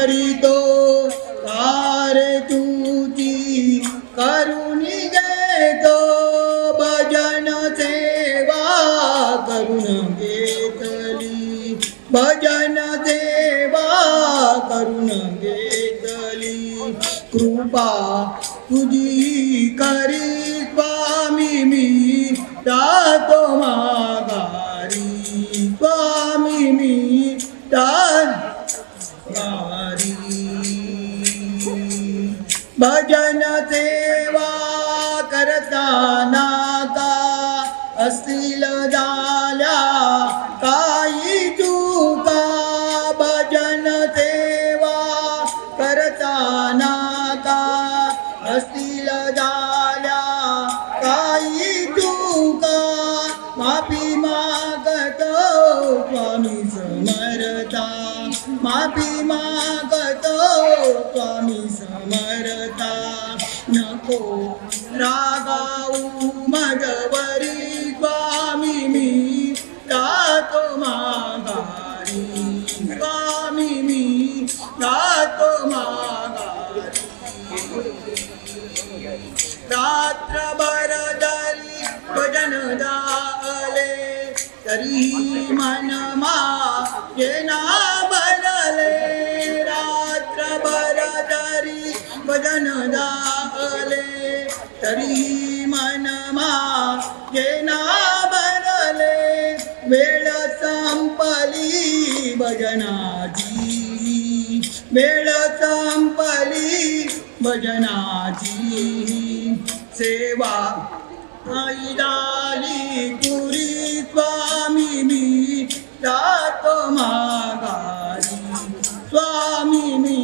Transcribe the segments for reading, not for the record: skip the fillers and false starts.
करीतो तारे तुझी करुणी घेतो भजन सेवा करून घेतली भजन सेवा करून घेतली कृपा तुझी करी स्वामी मी जातो माघारी स्वामी मी माघारी भजन सेवा करताना का असतील झाल्या काही चुका भजन सेवा करताना का असतील झाल्या काही चुका माफी मागतो स्वामी समर्था माफी मागतो स्वामी समर्था नको रागाऊ मजवरी स्वामी मी जातो माघारी स्वामी मी जातो माघारी रात्रभर जरी भजन झाले तरी मन माझे ना भरले रात्रभर जरी भजन झाले तरी मन माझे ना भरले वेळ संपली भजनाची वेळ संपली भजनाची सेवा आई झाली पुरी स्वामी मी जातो माघारी स्वामी मी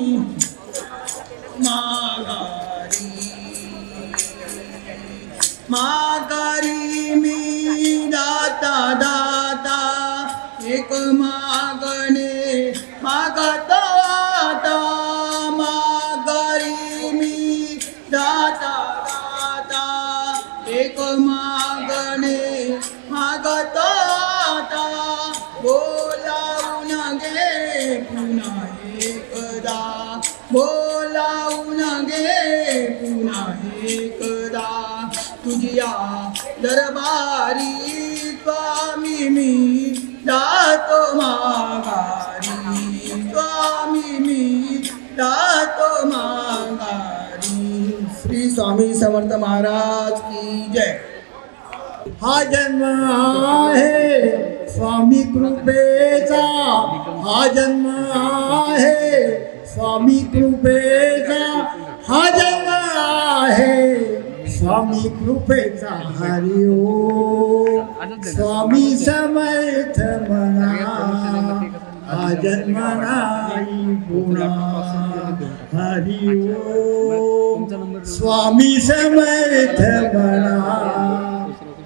माघारी माघारी मी दाता दाता एक मागणे मागता आता माघारी मी दाता दाता एक मागणे मागता आता बोलावून घे पुन्हा एकदा बोलावून घे पुन्हा एकदा तुझ्या दरबारी स्वामी मी जातो माघारी स्वामी मी जातो माघारी श्री स्वामी समर्थ महाराज की जय। हा जन्म आहे स्वामी कृपेचा हा जन्म आहे स्वामी कृपेचा हा जन्म आहे स्वामी कृपेचा हरि ओम स्वामी समर्थ म्हणा हा जन्म नाही पुन्हा हरि ओम स्वामी समर्थ म्हणा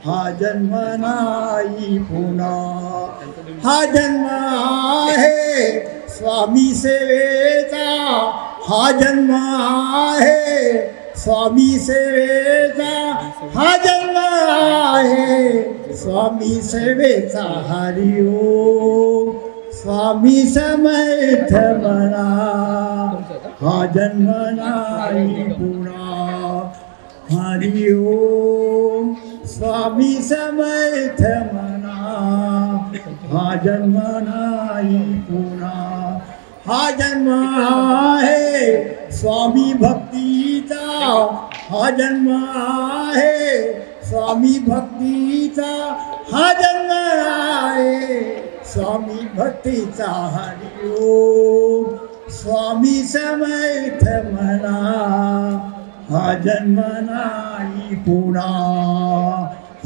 हा जन्म नाही पुन्हा हा जन्म आहे स्वामी सेवेचा हा जन्म आहे स्वामी सेवेचा हा जन्म आहे स्वामी सेवेचा हरि ओम स्वामी समर्थ म्हणा हा जन्म नाही पुन्हा हरि ओम स्वामी समर्थ म्हणा हा जन्म नाही पुन्हा हा जन्म आहे स्वामी भक्तीचा हा जन्म आहे स्वामी भक्तीचा हा जन्म आहे स्वामी भक्तीचा हरि ओम स्वामी समर्थ म्हणा हा जन्म नाही पुन्हा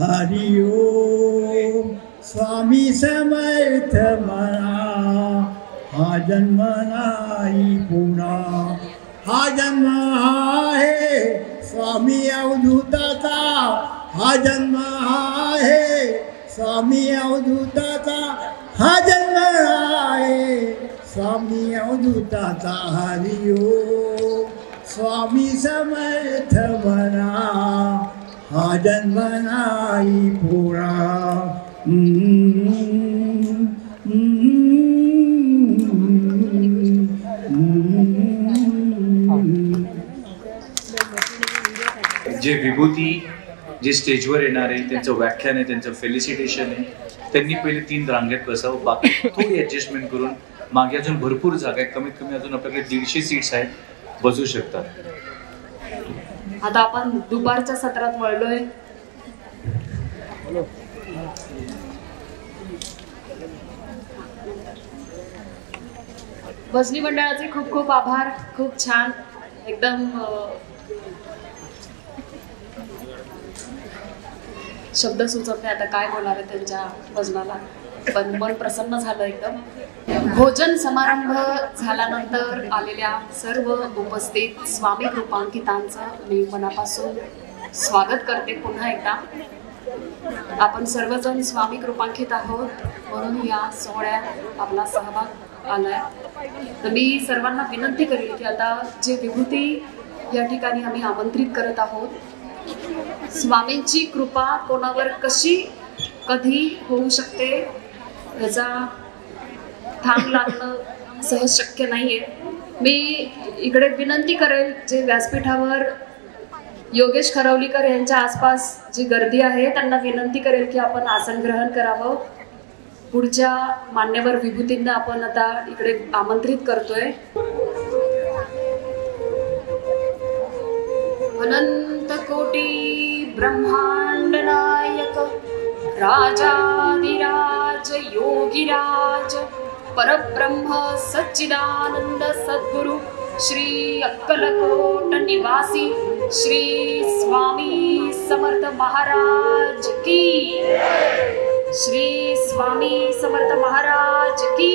हरि ओम स्वामी समर्थ म्हणा हा जन्म नाही पुन्हा हा जन्म आहे स्वामी अवधूताचा हा जन्म आहे स्वामी अवधूताचा हा जन्म आहे स्वामी अवधूताचा हरि ओम स्वामी समर्थ म्हणा हा जन्म नाही पुन्हा Mm-hmm. जे विभूती जे स्टेजवर येणार आहे त्यांचं व्याख्यान आहे, त्यांचं फेलिसिटेशन आहे, त्यांनी पहिले 3 रांगेत बसावं. बाकी थोडी ॲडजस्टमेंट करून मागे अजून भरपूर जागा आहे, कमीत कमी अजून आपल्याकडे 150 सीट्स आहेत, बसू शकतात. आता आपण दुपारच्या सत्रात वळलोय. भजनी मंडळाचे खूप खूप आभार. खूप छान, एकदम शब्द सुचत नाही आता काय बोलणार आहे त्यांच्या भजनाला, पण मन प्रसन्न झालं एकदम. भोजन समारंभ झाल्यानंतर आलेल्या सर्व उपस्थित स्वामी कृपांकितांचं मी मनापासून स्वागत करते. पुन्हा एकदा आपण सर्वजण स्वामी कृपांकित आहोत म्हणून या सोहळ्यात आपला सहभाग आलाय. तर मी सर्वांना विनंती करेल की आता जे विभूती या ठिकाणी आम्ही आमंत्रित करत आहोत, स्वामींची कृपा कोणावर कशी कधी होऊ शकते याचा थांब लागणं सहज शक्य नाहीये. मी इकडे विनंती करेल जे व्यासपीठावर योगेश खरवलीकर यांच्या आसपास जी गर्दी आहे त्यांना विनंती करेल की आपण आसन ग्रहण करावं. पुढच्या मान्यवर विभूतींना आपण आता इकडे आमंत्रित करतोय. अनंत कोटी ब्रह्मांड नायक राजाधिराज योगीराज परब्रह्म सच्चिदानंद सद्गुरु श्री अक्कलकोट निवासी श्री स्वामी समर्थ महाराज की, श्री स्वामी समर्थ महाराज की.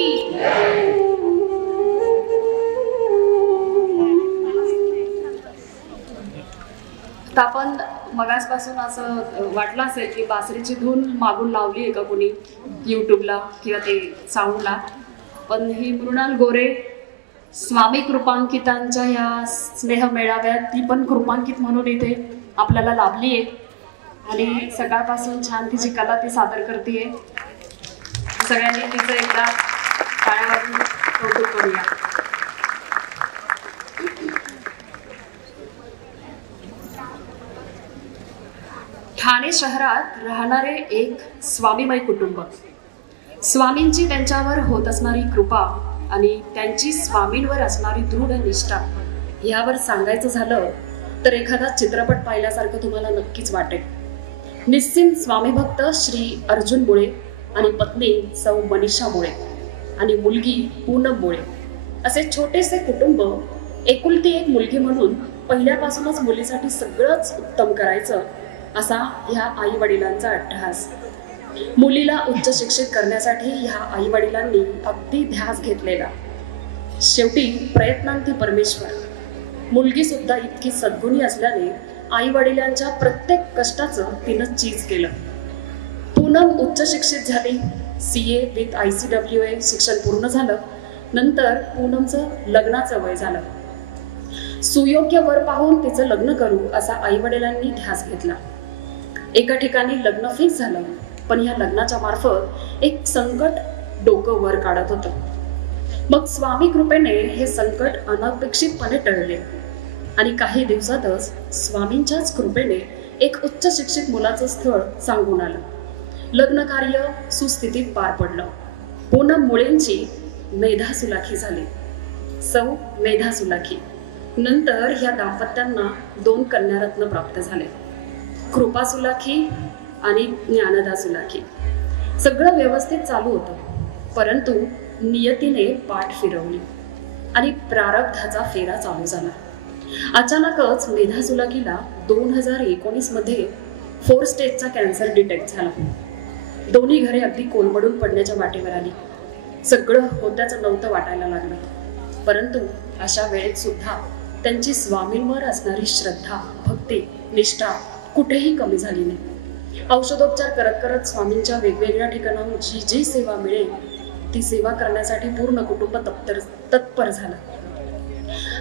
आपण मगासपासून असं वाटलं असेल की बासरीची धून मागून लावली आहे का कोणी यूट्यूबला किंवा ते साऊंडला, पण ही मृणाल गोरे स्वामी कृपांकितांच्या या स्नेह मेळाव्यात ती पण कृपांकित म्हणून इथे आपल्याला लाभली आहे आणि सकाळपासून छान तिची कला ती सादर करते. सगळ्यांनी तिचं एकदा टाळ्या वाजवून कौतुक करूया. ठाणे शहरात राहणारे एक स्वामीमय कुटुंब, स्वामींची त्यांच्यावर होत असणारी कृपा आणि त्यांची स्वामींवर असणारी दृढ निष्ठा यावर सांगायचं झालं तर एखादा चित्रपट पाहिल्यासारखं तुम्हाला नक्कीच वाटेल. निस्सिम स्वामी भक्त श्री अर्जुन मुळे आणि पत्नी सौ मनीषा मुळे आणि मुलगी पूनम मुळे असे छोटेसे कुटुंब, एकुलती एक मुलगी म्हणून पहिल्यापासूनच मुलीसाठी सगळंच उत्तम करायचं असा ह्या आई वडिलांचा अट्टहास. मुलीला उच्च शिक्षित करण्यासाठी ह्या आई वडिलांनी अगदी ध्यास घेतलेला. शेवटी प्रयत्नांती परमेश्वर. मुलगी सुद्धा इतकी सद्गुणी असल्याने आई वडिलांच्या प्रत्येक कष्टाचं तिनं चीज केलं. पूनम उच्च शिक्षित झाली. CA विथ ICWA शिक्षण पूर्ण झालं. नंतर पूनमचं लग्नाचं वय झालं. सुयोग्य वर पाहून तिचं लग्न करू असा आई वडिलांनी ध्यास घेतला. एका ठिकाणी लग्न फिक्स झालं, पण या लग्नाच्या मार्फत एक संकट डोकं वर काढत होतं. मग स्वामी कृपेने हे संकट अनपेक्षितपणे टळले आणि काही दिवसातच स्वामींच्याच कृपेने एक उच्च शिक्षित मुलाचं स्थळ सांगून आलं. लग्न कार्य सुस्थितीत पार पडलं. पूनम मुळेंची मेधा सुलाखी झाली, सौ मेधा सुलाखी. नंतर ह्या दाम्पत्यांना 2 कन्यारत्न प्राप्त झाले, कृपा सुलाखी आणि ज्ञानदा सुलाखी. सगळं व्यवस्थित चालू होतं, परंतु नियतीने पाठ फिरवली आणि प्रारब्धाचा फेरा चालू झाला. अचानकच मेधा सुलाखीला 2019 मध्ये 4 स्टेजचा कॅन्सर डिटेक्ट झाला. दोन्ही घरे अगदी कोलमडून पडण्याच्या वाटेवर आली. सगळं होत्याचं नव्हतं वाटायला लागलं, परंतु अशा वेळेत सुद्धा त्यांची स्वामींवर असणारी श्रद्धा, भक्ती, निष्ठा कुठेही कमी झाली नाही. औषधोपचार करत करत स्वामींच्या वेगवेगळ्या ठिकाणाहून जी जी सेवा मिळेल ती सेवा करण्यासाठी पूर्ण कुटुंब तत्पर झालं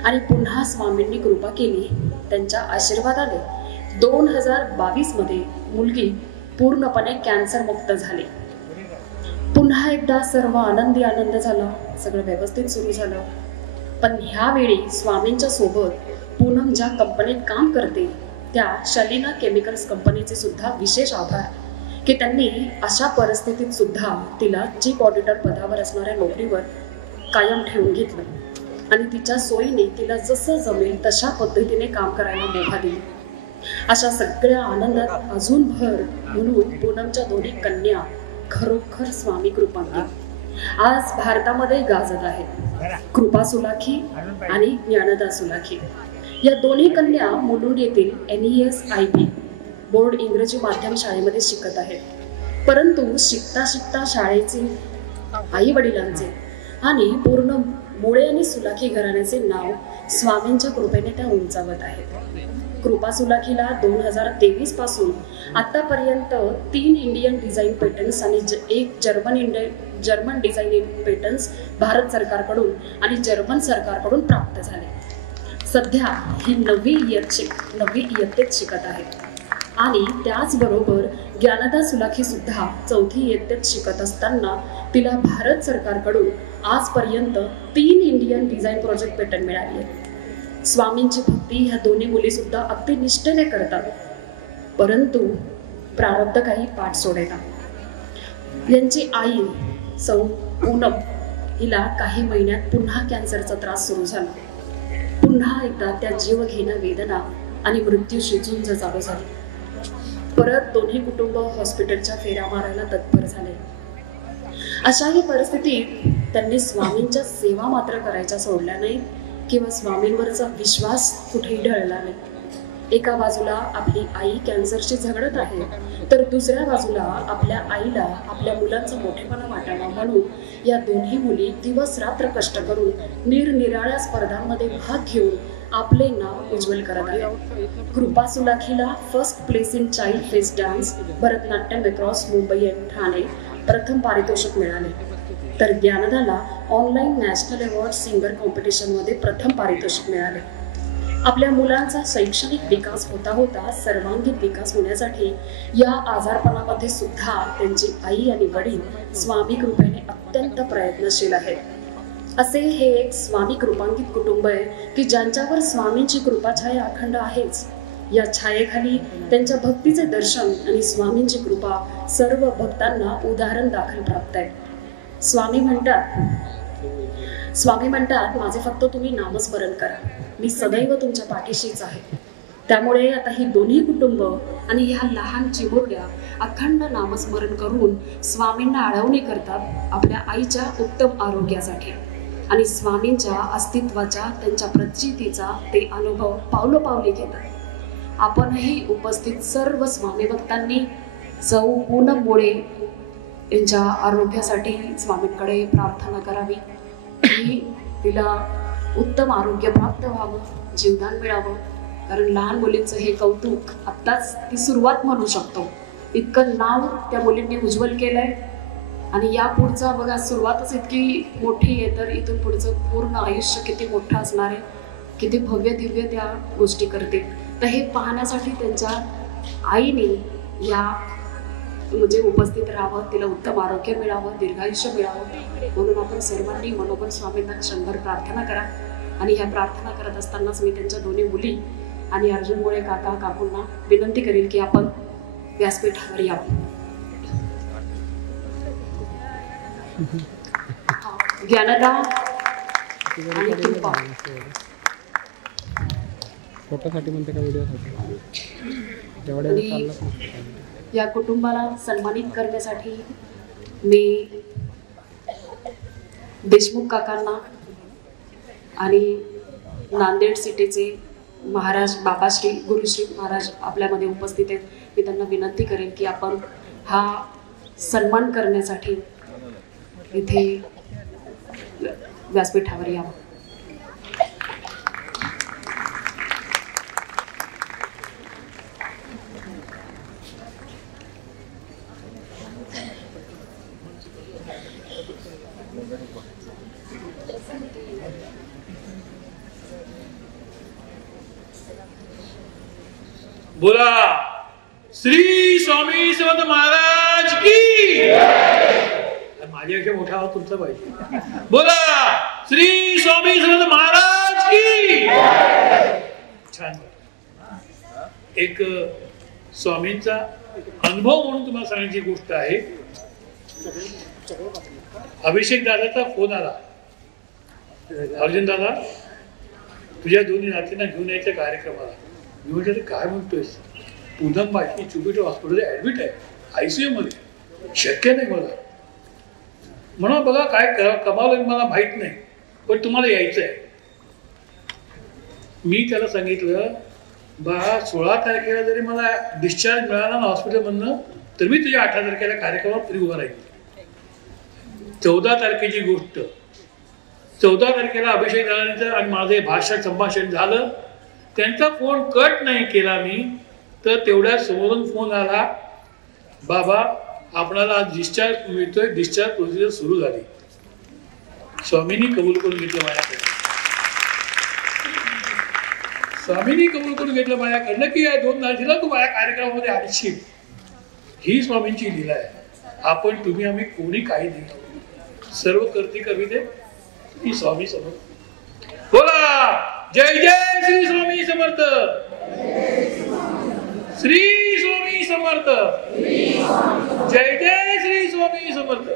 आणि पुन्हा स्वामींनी कृपा केली. त्यांच्या आशीर्वादाने 2022 मध्ये मुलगी पूर्णपणे कॅन्सर मुक्त झाली. पुन्हा एकदा सर्व आनंदी आनंद झाला, सगळं व्यवस्थित सुरू झालं. पण ह्यावेळी स्वामींच्या सोबत पूनम ज्या कंपनीत काम करते त्या शलिना केमिकल्स कंपनीचे सुद्धा विशेष आभार की त्यांनी अशा परिस्थितीत सुद्धा तिला चीफ ऑडिटर पदावर असणाऱ्या नोकरीवर कायम ठेवून घेतलं आणि तिच्या सोयीने तिला जसं जमेल तशा पद्धतीने काम करायला मुभा दिली. अशा सगळ्या आनंदात अजून भर म्हणून पूनमच्या दोन्ही कन्या खरोखर स्वामी कृपांकित आज भारतामध्ये गाजत आहेत. कृपा सुलाखी आणि ज्ञानदा सुलाखी या दोन्ही कन्या मुलुंड येथील NESIP बोर्ड इंग्रजी माध्यम शाळेमध्ये शिकत आहेत. परंतु शिकता शिकता शाळेचे आई वडिलांचे आणि पूर्ण मुळे आणि सुलाखी घराण्याचे नाव स्वामींच्या कृपेने त्या उंचावत आहेत. कृपा सुलाखीला 2023 पासून आतापर्यंत 3 इंडियन डिझाईन पेटंट्स आणि एक जर्मन डिझाईन पेटंट्स भारत सरकारकडून आणि जर्मन सरकारकडून प्राप्त झाले. सध्या ही 9वी इयत्तेत शिकत आहे आणि त्याचबरोबर ज्ञानदा सुलाखी सुद्धा 4थी इयत्तेत शिकत असताना तिला भारत सरकारकडून आजपर्यंत 3 इंडियन डिझाईन प्रोजेक्ट पेटंट मिळाली आहे. स्वामींची भक्ती ह्या दोन्ही मुली सुद्धा अगदी निष्ठेने करतात, परंतु प्रारब्ध काही पाठ सोडेना. यांची आई सौ पूनम हिला काही महिन्यात पुन्हा कॅन्सरचा त्रास सुरू झाला. पुन्हा एकदा त्या जीवघेण्या वेदना आणि मृत्यूशी झुंज चालू झाली. परत दोन्ही कुटुंब हॉस्पिटलच्या फेऱ्या मारायला तत्पर झाले. अशाही परिस्थितीत त्यांनी स्वामींच्या सेवा मात्र करायच्या सोडल्या नाही किंवा स्वामींवरचा विश्वास कुठेही ढळला नाही. एका बाजूला आपली आई कॅन्सरशी झगडत आहे, तर दुसऱ्या बाजूला आपल्या आईला आपल्या मुलांचा मोठेपणा वाटावा म्हणून या दोन्ही मुली दिवस रात्र कष्ट करून निरनिराळ्या स्पर्धांमध्ये भाग घेऊन आपले नाव उज्ज्वल करत आहेत. कृपा सुलाखीला first place in child face dance Bharatanatyam across Mumbai आणि ठाणे प्रथम पारितोषिक मिळाले, तर ज्ञानदाला ऑनलाईन नॅशनल अवॉर्ड सिंगर कॉम्पिटिशनमध्ये प्रथम पारितोषिक मिळाले. आपल्या मुलांचा शैक्षणिक विकास होता होता सर्वांगीण विकास होण्यासाठी या आजारपणामध्ये सुद्धा त्यांची आई आणि वडील स्वामी कृपेने अत्यंत प्रयत्नशील आहेत. असे हे एक स्वामी कृपांकित कुटुंब आहे की ज्यांच्यावर स्वामींची कृपाछाया अखंड आहेच. या छायेखाली त्यांच्या भक्तीचे दर्शन आणि स्वामींची कृपा सर्व भक्तांना उदाहरण दाखल प्राप्त आहे. स्वामी म्हणतात माझे फक्त तुम्ही नामस्मरण करा, मी सदैव तुमच्या पाठीशीच आहे. त्यामुळे आता ही दोन्ही कुटुंब आणि ह्या लहान चिमुरड्या अखंड नामस्मरण करून स्वामींना आळवणी करतात आपल्या आईच्या उत्तम आरोग्यासाठी आणि स्वामींच्या अस्तित्वाच्या त्यांच्या प्रचितीचा ते अनुभव पावलोपावली घेतात. आपणही उपस्थित सर्व स्वामी भक्तांनी सौ पूनम मुळे यांच्या आरोग्यासाठी स्वामींकडे प्रार्थना करावी की तिला उत्तम आरोग्य प्राप्त व्हावं, जीवदान मिळावं. कारण लहान मुलींचं हे कौतुक आत्ताच ती सुरुवात म्हणू शकतो. इतकं नाव त्या मुलींनी उज्ज्वल केलंय आणि या पुढचा बघा सुरुवातच इतकी मोठी आहे, तर इथून पुढचं पूर्ण आयुष्य किती मोठं असणार आहे, किती भव्य दिव्य त्या गोष्टी करते. तर हे पाहण्यासाठी त्यांच्या आईने या म्हणजे उपस्थित राहावं, तिला उत्तम आरोग्य मिळावं, दीर्घायुष्य मिळावं म्हणून आपण सर्वांनी मनोबल स्वामींना क्षणभर प्रार्थना करा. आणि ह्या प्रार्थना करत असतानाच मी त्यांच्या दोन्ही मुली आणि अर्जुन मुळे काका काकूंना विनंती करेल की आपण व्यासपीठावर यावं. ज्ञानदा आणि कृपा फोटोसाठी म्हणते का व्हिडिओसाठी या कुटुंबाला सन्मानित करण्यासाठी मी देशमुख काकांना आणि नांदेड सिटीचे महाराज बाबाश्री गुरुश्री महाराज आपल्यामध्ये उपस्थित आहेत. मी त्यांना विनंती करेन की आपण हा सन्मान करण्यासाठी इथे व्यासपीठावर यावं. बोला श्री स्वामी समर्थ महाराज की. माझ्यापेक्षा मोठा आवाज तुमचा पाहिजे. बोला श्री स्वामी समर्थ महाराज की. छान. एक स्वामींचा अनुभव म्हणून तुम्हाला सांगण्याची गोष्ट आहे. अभिषेक दादाचा फोन आला, अर्जुन दादा तुझ्या दोन्ही नातींना घेऊन यायच्या कार्यक्रमाला. मी म्हटलं काय म्हणतोयस, पूनम माझी चुबीट हॉस्पिटल ऍडमिट आहे, ICU मध्ये, शक्य नाही मला. म्हणून बघा काय कमावलं मला माहित नाही, पण तुम्हाला यायचं आहे. मी त्याला सांगितलं बा 16 तारखेला जरी मला डिस्चार्ज मिळाला ना हॉस्पिटलमधनं तर मी तुझ्या 18 तारखेला कार्यक्रमात तरी उभा राहील. 14 तारखेची गोष्ट, 14 तारखेला अभिषेक दादांचं आणि माझे भाषण संभाषण झालं. त्यांचा फोन कट नाही केला मी, तर तेवढ्या समोरून फोन आला, बाबा आपणाला आज डिस्चार्ज मिळतोय, डिस्चार्ज प्रोसिजर सुरू झाली. स्वामींनी कबूल करून घेतलं माझ्याकडे, स्वामींनी कबूल करून घेतलं माझ्याकडनं की या 2 तारखेला तू माझ्या कार्यक्रमामध्ये आलीशील. ही स्वामींची लीला आहे. आपण तुम्ही आम्ही कोणी काही नाही, सर्व करते कविते ही स्वामी समर्थ. बोला जय जय श्री स्वामी समर्थ, श्री स्वामी समर्थ, जय जय श्री स्वामी समर्थ.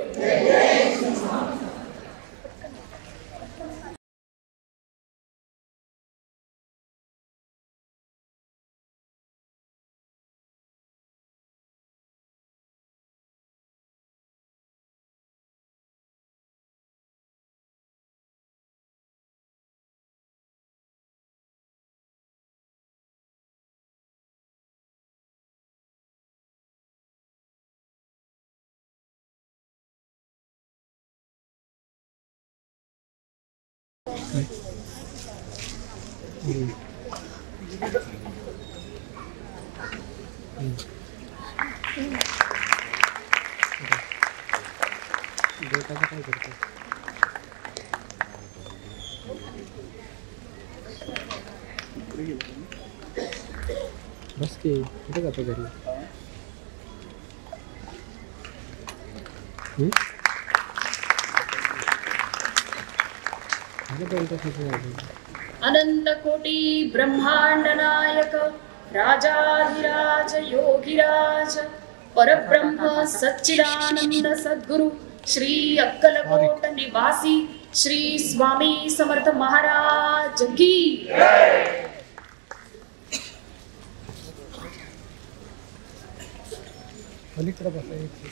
काय करतो बस की कुठे जातो घरी. अनंत कोटी ब्रह्मांड नायक राजाधिराज योगिराज परब्रह्म सच्चिदानंद सद्गुरु श्री अक्कलकोट निवासी श्री स्वामी समर्थ महाराज की अलीकडे बसायचं.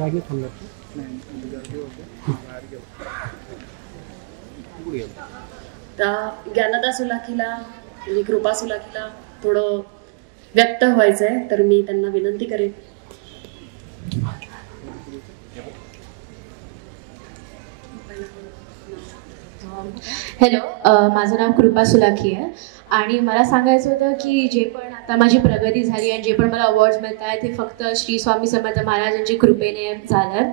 लागली थांबलं तर ज्ञानदा सुलाखीला आणि कृपा सुलाखीला थोडं व्यक्त व्हायचंय, तर मी त्यांना विनंती करेन. हॅलो, माझं नाव कृपा सुलाखी आहे आणि मला सांगायचं होतं की जे पण आता माझी प्रगती झाली आणि जे पण मला अवॉर्ड्स मिळत आहेत ते फक्त श्री स्वामी समर्थ महाराजांच्या कृपेने झालं.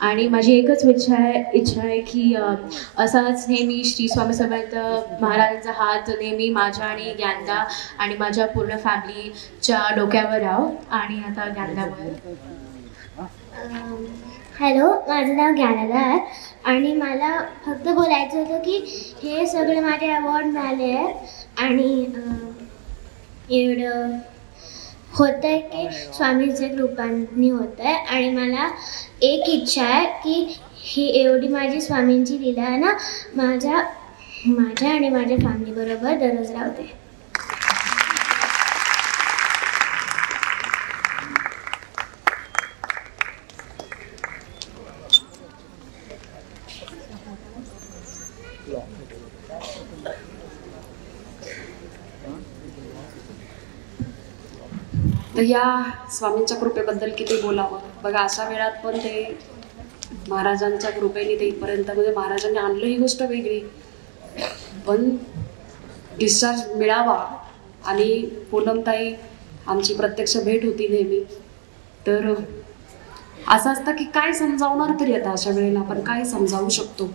आणि माझी एकच इच्छा आहे की असाच नेहमी श्री स्वामी समर्थ महाराजांचा हात नेहमी माझ्या आणि ज्ञानदा आणि माझ्या पूर्ण फॅमिलीच्या डोक्यावर राहो. आणि आता ज्ञानदावर. हॅलो, माझं नाव ज्ञानदा आहे आणि मला फक्त बोलायचं होतं की हे सगळे माझे अवॉर्ड मिळाले आहेत आणि एवढं होतं आहे की स्वामींच्या कृपांनी होतं आहे. आणि मला एक इच्छा आहे की ही एवढी माझी स्वामींची लीला आहे ना माझ्या आणि माझ्या फॅमिलीबरोबर दररोज राहते. तर या स्वामींच्या कृपेबद्दल किती बोलावं बघा. अशा वेळात पण ते महाराजांच्या कृपेने ते इथपर्यंत, म्हणजे महाराजांनी आणलं ही गोष्ट वेगळी, पण डिस्चार्ज मिळावा आणि पूनमताई आमची प्रत्यक्ष भेट होती नेहमी. तर असं असतं की काय समजावणार तरी आता अशा वेळेला आपण काय समजावू शकतो.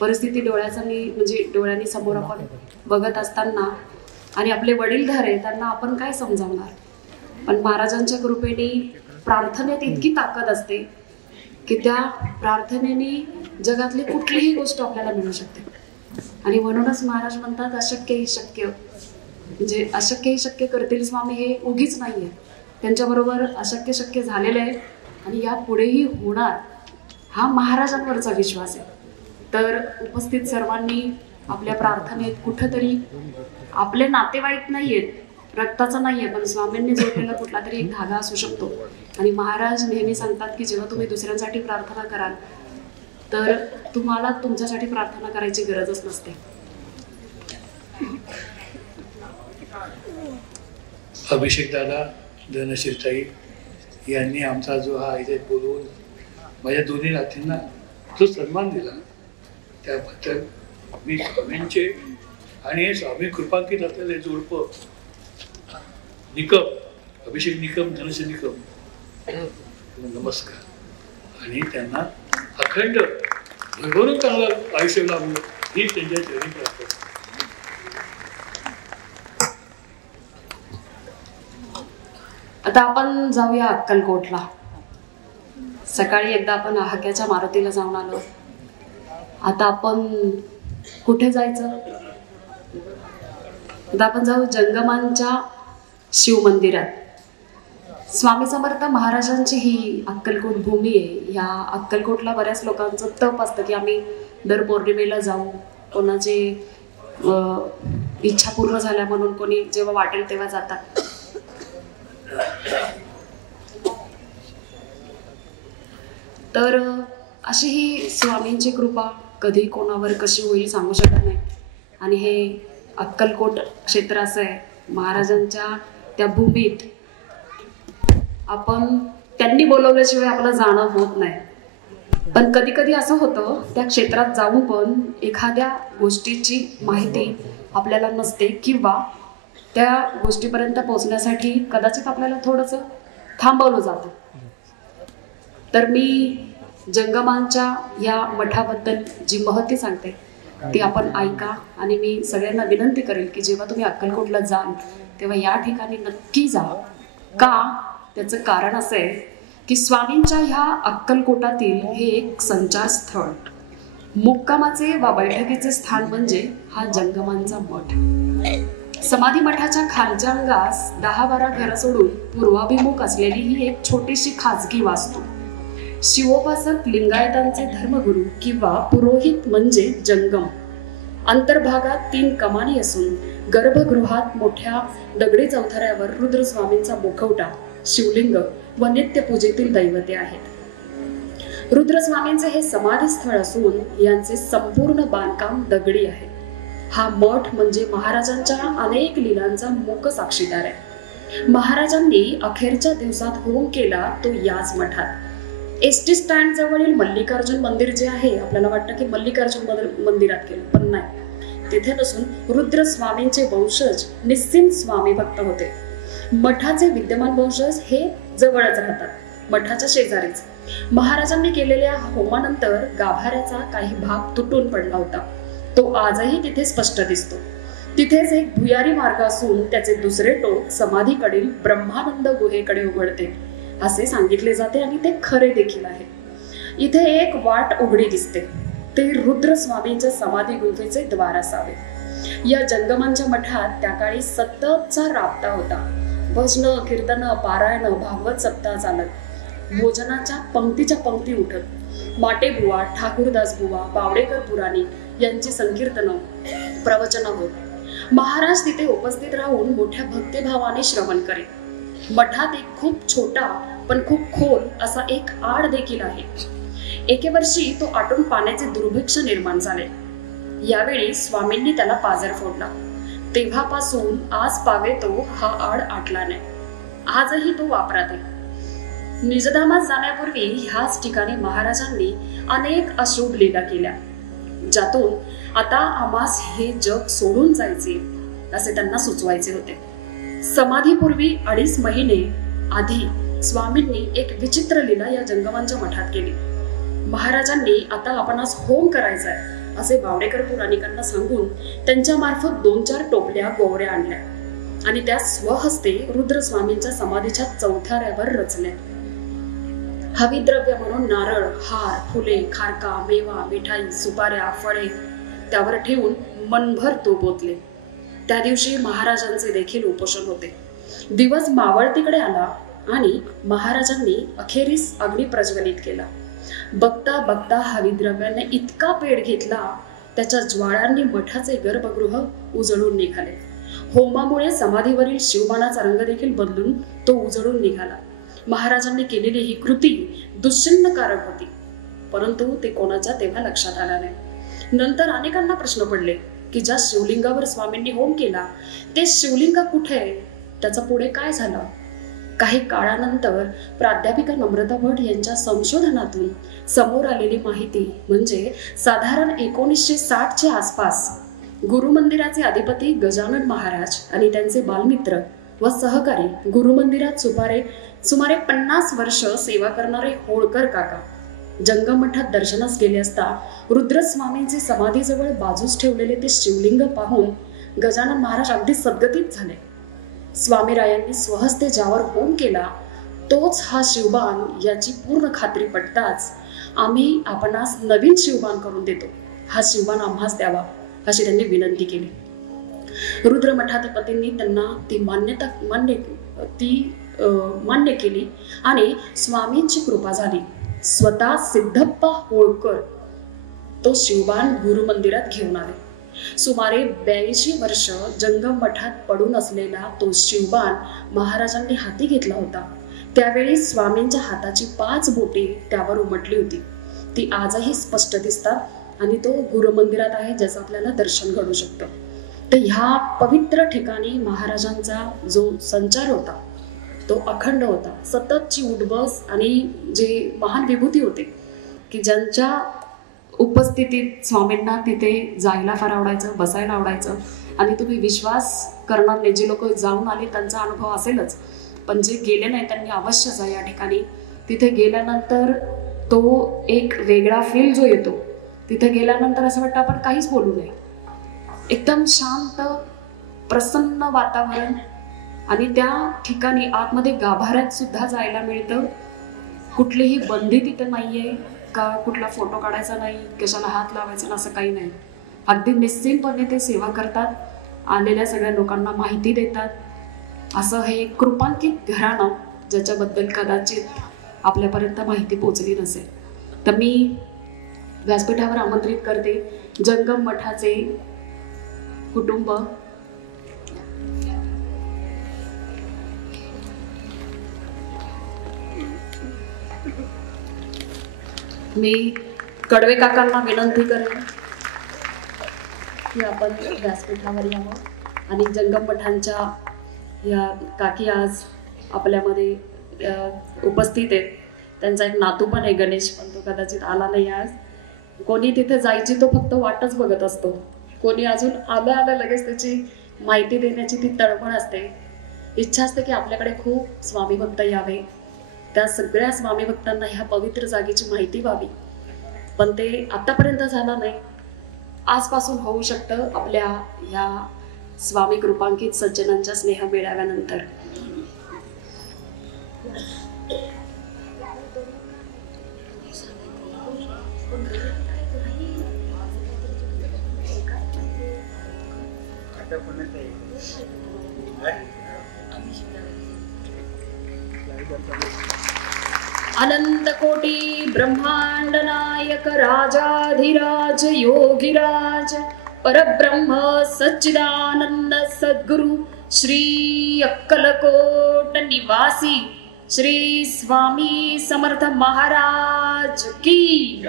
परिस्थिती म्हणजे डोळ्यांनी समोर आपण बघत असताना आणि आपले वडीलधारे आहे त्यांना आपण काय समजावणार. पण महाराजांच्या कृपेने प्रार्थनेत इतकी ताकद असते की त्या प्रार्थनेने जगातली कुठलीही गोष्ट आपल्याला मिळू शकते. आणि म्हणूनच महाराज म्हणतात अशक्य ही शक्य. म्हणजे अशक्य ही शक्य करतील स्वामी हे उगीच नाहीये. त्यांच्याबरोबर अशक्य शक्य झालेलं आहे आणि या पुढेही होणार हा महाराजांवरचा विश्वास आहे. तर उपस्थित सर्वांनी आपल्या प्रार्थनेत कुठंतरी आपले नातेवाईक नाहीयेत, रक्ताचा नाहीये, पण स्वामींनी जोडलेला कुठला तरी एक धागा असू शकतो. आणि महाराज नेहमी सांगतात की जेव्हा तुम्ही दुसऱ्यांसाठी प्रार्थना कराल तर तुम्हाला तुमच्यासाठी प्रार्थना करायची गरजच नसते. अभिषेक दादा, धनश्रीताई यांनी आमचा जो हा इथे बोलवून माझ्या दोन्ही नातींना जो सन्मान दिला त्याबद्दल मी स्वामींचे आणि हे स्वामी कृपांकित असलेले जोडपं निकम, अभिषेक निकम, धनश्री निकम, नमस्कार. आणि त्यांना अखंड भरभरून चांगलं आयुष्य लाभू ही त्यांच्या चरणी प्रार्थना. आता आपण जाऊया अक्कलकोटला. सकाळी एकदा आपण हाक्याच्या मारुतीला जाऊन आलो. आता आपण कुठे जायचं? आता आपण जाऊ जंगमांच्या शिवमंदिरात. स्वामी समर्थ महाराजांची ही अक्कलकोट भूमी आहे. ह्या अक्कलकोटला बऱ्याच लोकांचं तप असतं की आम्ही दर पौर्णिमेला जाऊ. कोणाची इच्छा पूर्ण झाल्या म्हणून कोणी जेव्हा वाटेल तेव्हा जातात. तर अशी ही स्वामींची कृपा कधी कोणावर कशी होईल सांगू शकत नाही. आणि हे अक्कलकोट क्षेत्र असं आहे, महाराजांच्या त्या भूमीत आपण त्यांनी बोलवल्याशिवाय आपलं जाणं होत नाही. पण कधी कधी असं होतं त्या क्षेत्रात जाऊन पण एखाद्या गोष्टीची माहिती आपल्याला नसते किंवा त्या गोष्टीपर्यंत पोहोचण्यासाठी कदाचित आपल्याला थोडंसं थांबवलं जातं. तर मी जंगमांच्या या मठाबद्दल जी महती सांगते ती आपण ऐका. आणि मी सगळ्यांना विनंती करेल की जेव्हा तुम्ही अक्कलकोटला जाल तेव्हा या ठिकाणी नक्की जा. का? त्याचं कारण असं आहे की स्वामींच्या ह्या अक्कलकोटातील हे एक संचार स्थळ, मुक्कामाचे वा बैठकीचे स्थान म्हणजे हा जंगमांचा मठ. समाधी मठाच्या खालच्या अंगास 10-12 घरं सोडून पूर्वाभिमुख असलेली ही एक छोटीशी खाजगी वास्तू. शिवोपासक लिंगायतांचे धर्मगुरू किंवा पुरोहित म्हणजे जंगम. अंतर्भागात 3 कमानी असून गर्भगृहात मोठ्या दगडी चौथऱ्यावर रुद्रस्वामींचा मुखवटा, शिवलिंग व नित्यपूजेतील दैवते आहेत. रुद्रस्वामींचे हे समाधी स्थळ असून यांचे संपूर्ण बांधकाम दगडी आहे. हा मठ म्हणजे महाराजांच्या अनेक लीलांचा मूक साक्षीदार आहे. महाराजांनी अखेरच्या दिवसात होम केला तो याच मठात. एसटी स्टँड जवळील मल्लिकार्जुन मंदिर जे आहे, आपल्याला वाटतं की मल्लिकार्जुन मंदिरात केलं, पण नाही. तिथे नसून रुद्रस्वामींचे वंशज निस्सिम स्वामी भक्त होते. मठाचे विद्यमान वंशज हे जवळच राहतात, मठाच्या शेजारीच. महाराजांनी केलेल्या होमानंतर गाभाऱ्याचा काही भाग तुटून पडला होता. तो आजही तिथे स्पष्ट दिसतो. तिथेच एक भुयारी मार्ग असून त्याचे दुसरे टोक समाधीकडील ब्रह्मानंद गुहेकडे उघडते असे सांगितले जाते आणि ते खरे देखील आहे. इथे एक वाट उघडी दिसते, ते रुद्रस्वामींच्या समाधी गुफेचे द्वार असावे. या जंगमांच्या मठात त्या काळी सततचा राबता होता. भजन, कीर्तन, पारायण, भागवत सप्ताह चालत. भोजनाच्या पंक्तीच्या पंक्ती उठत. माटे बुवा, ठाकूरदास बुवा, बावडेकर पुराणी यांची संकीर्तनं, प्रवचन होत. महाराज तिथे उपस्थित राहून मोठ्या भक्तिभावाने श्रवण करीत. मठात एक खूप छोटा पण खूप खोल असा एक आड देखील आहे. एके वर्षी तो आटून पाण्याचे दुर्भिक्ष निर्माण झाले. यावेळी स्वामींनी त्याला पाझर फोडला. तेव्हापासून आज पावे तो हा आड आटला नाही. आजही तो वापरात आहे. निजधामात जाण्यापूर्वी ह्याच ठिकाणी महाराजांनी अनेक अशुभ लीला केल्या, ज्यातून आता आम्हास हे जग सोडून जायचे असे त्यांना सुचवायचे होते. समाधीपूर्वी 2.5 महिने आधी स्वामींनी एक विचित्र लीला या जंगमांच्या मठात केली. महाराजांनी आता आपणास होम करायचा आहे असे बावडेकर पुराणिकांना सांगून त्यांच्या मार्फत 2-4 टोपल्या गोवऱ्या आणल्या आणि त्या स्वहस्ते रुद्रस्वामींच्या समाधीच्या चौथ्याऱ्यावर रचल्या. हविद्रव्य म्हणून नारळ, हार, फुले, खारका, मेवा, मिठाई, सुपाऱ्या, फळे त्यावर ठेवून मनभर तूप ओतले. त्या दिवशी महाराजांचे देखील उपोषण होते. दिवस मावळतीकडे आला आणि महाराजांनी अखेरीस अग्नी प्रज्वलित केला. बघता बघता हविद्रव्याने इतका पेट घेतला त्याच्या ज्वाळांनी मठाचे गर्भगृह उजळून निघाले. होमामुळे समाधीवरील शिवबाणाचा रंग देखील बदलून तो उजळून निघाला. महाराजांनी केलेली ही कृती दुश्चिन्हकारक होती, परंतु ते कोणाच्या तेव्हा लक्षात आला नाही. नंतर अनेकांना प्रश्न पडले की ज्या शिवलिंगावर स्वामींनी होम केला ते शिवलिंग कुठे आहे, त्याचं पुढे काय झालं. काही काळानंतर प्राध्यापिका नम्रता भट यांच्या संशोधनातून समोर आलेली माहिती म्हणजे साधारण 1960च्या आसपास गुरुमंदिराचे अधिपती गजानन महाराज आणि त्यांचे बालमित्र व सहकारी गुरुमंदिरात सुमारे 50 वर्ष सेवा करणारे होळकर काका जंगम मठात दर्शनास गेले असता रुद्रस्वामींचे समाधीजवळ बाजूस ठेवलेले ते शिवलिंग पाहून गजानन महाराज अगदी सद्गतीत झाले. स्वामीरायांनी स्वहस्ते ज्यावर होम केला तोच हा शिवबाण याची पूर्ण खात्री पटताच आम्ही आपणास नवीन शिवबाण करून देतो, हा शिवबाण आम्हास द्यावा अशी त्यांनी विनंती केली. रुद्र मठाधिपतींनी त्यांना ती मान्य केली आणि स्वामींची कृपा झाली. स्वतः सिद्धप्पा होळकर तो शिवबाण गुरुमंदिरात घेऊन आले. सुमारे 82 वर्ष जंगम मठात पडून असलेला तो शिवबाण महाराजांनी हाती घेतला होता. त्यावेळी स्वामींच्या हाताची 5 बोटे त्यावर उमटली होती. ती आजही स्पष्ट दिसतात आणि तो गुरुमंदिरात आहे ज्याचं आपल्याला दर्शन घडू शकतं. तर ह्या पवित्र ठिकाणी महाराजांचा जो संचार होता तो अखंड होता. सततची उठबस आणि जे महान विभूती होते की ज्यांच्या उपस्थितीत स्वामींना तिथे जायला फार आवडायचं, बसायला आवडायचं. आणि तुम्ही विश्वास करणार नाही, जे लोक जाऊन आले त्यांचा अनुभव असेलच, पण जे गेले नाही त्यांनी अवश्य जा या ठिकाणी. तिथे गेल्यानंतर तो एक वेगळा फील जो येतो, तिथे गेल्यानंतर असं वाटतं आपण काहीच बोलू नये. एकदम शांत प्रसन्न वातावरण आणि त्या ठिकाणी आतमध्ये गाभाऱ्यात सुद्धा जायला मिळतं. कुठलीही बंदी तिथे नाहीये का कुठला फोटो काढायचा नाही, कशाला हात लावायचा ना, असं काही नाही. अगदी निश्चितपणे ते सेवा करतात, आलेल्या सगळ्या लोकांना माहिती देतात. असं हे कृपांकित घराणं ज्याच्याबद्दल कदाचित आपल्यापर्यंत माहिती पोचली नसेल. तर मी व्यासपीठावर आमंत्रित करते जंगम मठाचे कुटुंब, मी कडवे काकांना विनंती करेन की आपण व्यासपीठावर यावं आणि जंगम मठांच्या या काकी आज आपल्यामध्ये उपस्थित आहेत. त्यांचा एक नातू पण आहे गणेश, पण तो कदाचित आला नाही आज. कोणी तिथे जायची तो फक्त वाटच बघत असतो, कोणी अजून आलं लगेच त्याची माहिती देण्याची ती तळमळ असते. इच्छा असते की आपल्याकडे खूप स्वामी भक्त यावे, त्या सगळ्या स्वामी भक्तांना ह्या पवित्र जागेची माहिती व्हावी, पण ते आतापर्यंत झालं नाही. आजपासून होऊ शकतं आपल्या ह्या स्वामी कृपांकित सज्जनांच्या स्नेह मेळाव्यानंतर. अनंत कोटी ब्रह्मांड नायक राजाधिराज योगिराज परब्रह्म सच्चिदानंद सद्गुरु श्री अक्कलकोट निवासी श्री स्वामी समर्थ महाराज की,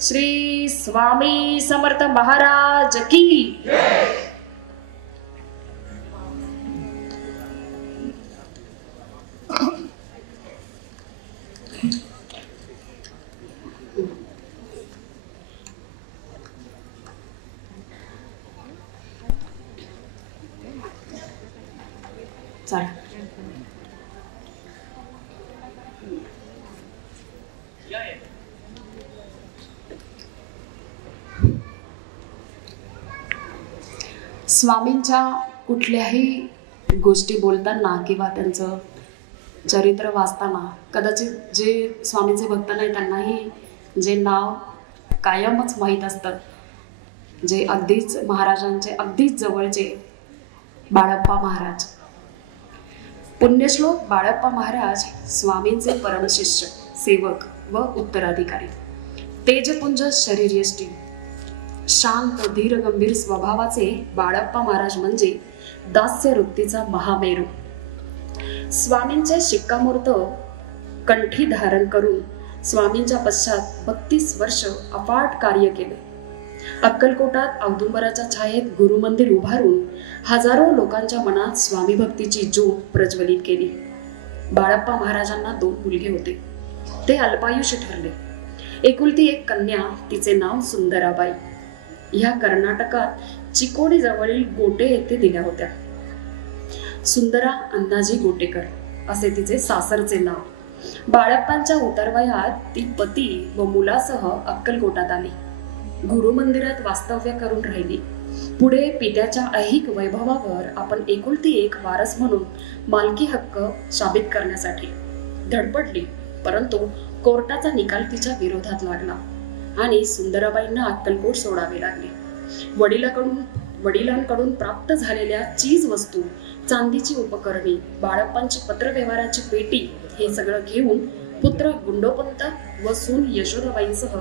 श्री स्वामी समर्थ महाराज की. चला. स्वामींच्या कुठल्याही गोष्टी बोलताना किंवा त्यांचं चरित्र वाचताना कदाचित जे स्वामींचे भक्त नाही त्यांनाही जे नाव कायमच माहीत असतं, जे अगदीच महाराजांचे अगदीच जवळचे बाळप्पा महाराज. पुण्यश्लोक बाळप्पा महाराज स्वामींचे परमशिष्य, सेवक व उत्तराधिकारी. तेजपुंज शरीरयष्टी, शांत धीर गंभीर स्वभावाचे बाळप्पा महाराज म्हणजे दास्य वृत्तीचा महामेरू. स्वामींचे शिक्कामोर्तब कंठी धारण करून स्वामींच्या पश्चात 32 वर्ष अफाट कार्य केले. अक्कलकोटात औदुंबराच्या छायेत गुरुमंदिर उभारून हजारो लोकांच्या मनात स्वामी भक्तीची ज्योत प्रज्वलित केली. बाळप्पा महाराजांना 2 मुलगे होते. ते अल्पायुष्य ठरले. एकुलती एक कन्या, तिचे नाव सुंदराबाई. ह्या कर्नाटकात चिकोडी जवळील गोटे येथे दिल्या होत्या. सुंदरा अण्णाजी गोटेकर असे तिचे सासरचे नाव. बाळप्पांच्या उतारवयात ती पती व मुलासह अक्कलकोटात आली. गुरुमंदिरात वास्तव्य करून राहिली. पुढे पित्याच्या ऐहिक वैभवावर आपण एकुलती एक वारस म्हणून मालकी हक्क साबित करण्यासाठी धडपडली, परंतु कोर्टाचा निकाल तिच्या विरोधात लागला आणि सुंदराबाईंना अक्कलकोट सोडावे लागले. वडिलांकडून प्राप्त झालेल्या चीज वस्तू, चांदीची उपकरणे, बाळप्पांची पत्रव्यवहाराची पेटी हे सगळं घेऊन पुत्र गुंडोपंत व सून यशोदाबाईंसह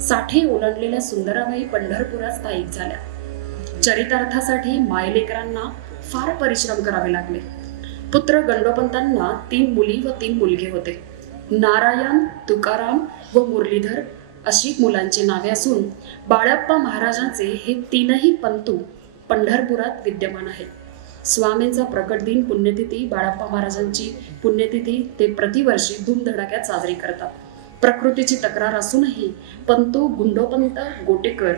60 ओलांडलेल्या सुंदराबाई पंढरपुरात स्थायिक झाल्या. चरितार्थासाठी मायलेकरांना फार परिश्रम करावे लागले. पुत्र गंडोपंतांना 3 मुली व 3 मुलगे होते. नारायण, तुकाराम व मुरलीधर अशी मुलांची नावे असून बाळप्पा महाराजांचे हे 3ही पंतू पंढरपुरात विद्यमान आहेत. स्वामींचा प्रकट दिन पुण्यतिथी, बाळप्पा महाराजांची पुण्यतिथी ते प्रतिवर्षी धूमधडाक्यात साजरी करतात. प्रकृतीची तक्रार असूनही पंतू गुंडोपंत गोटेकर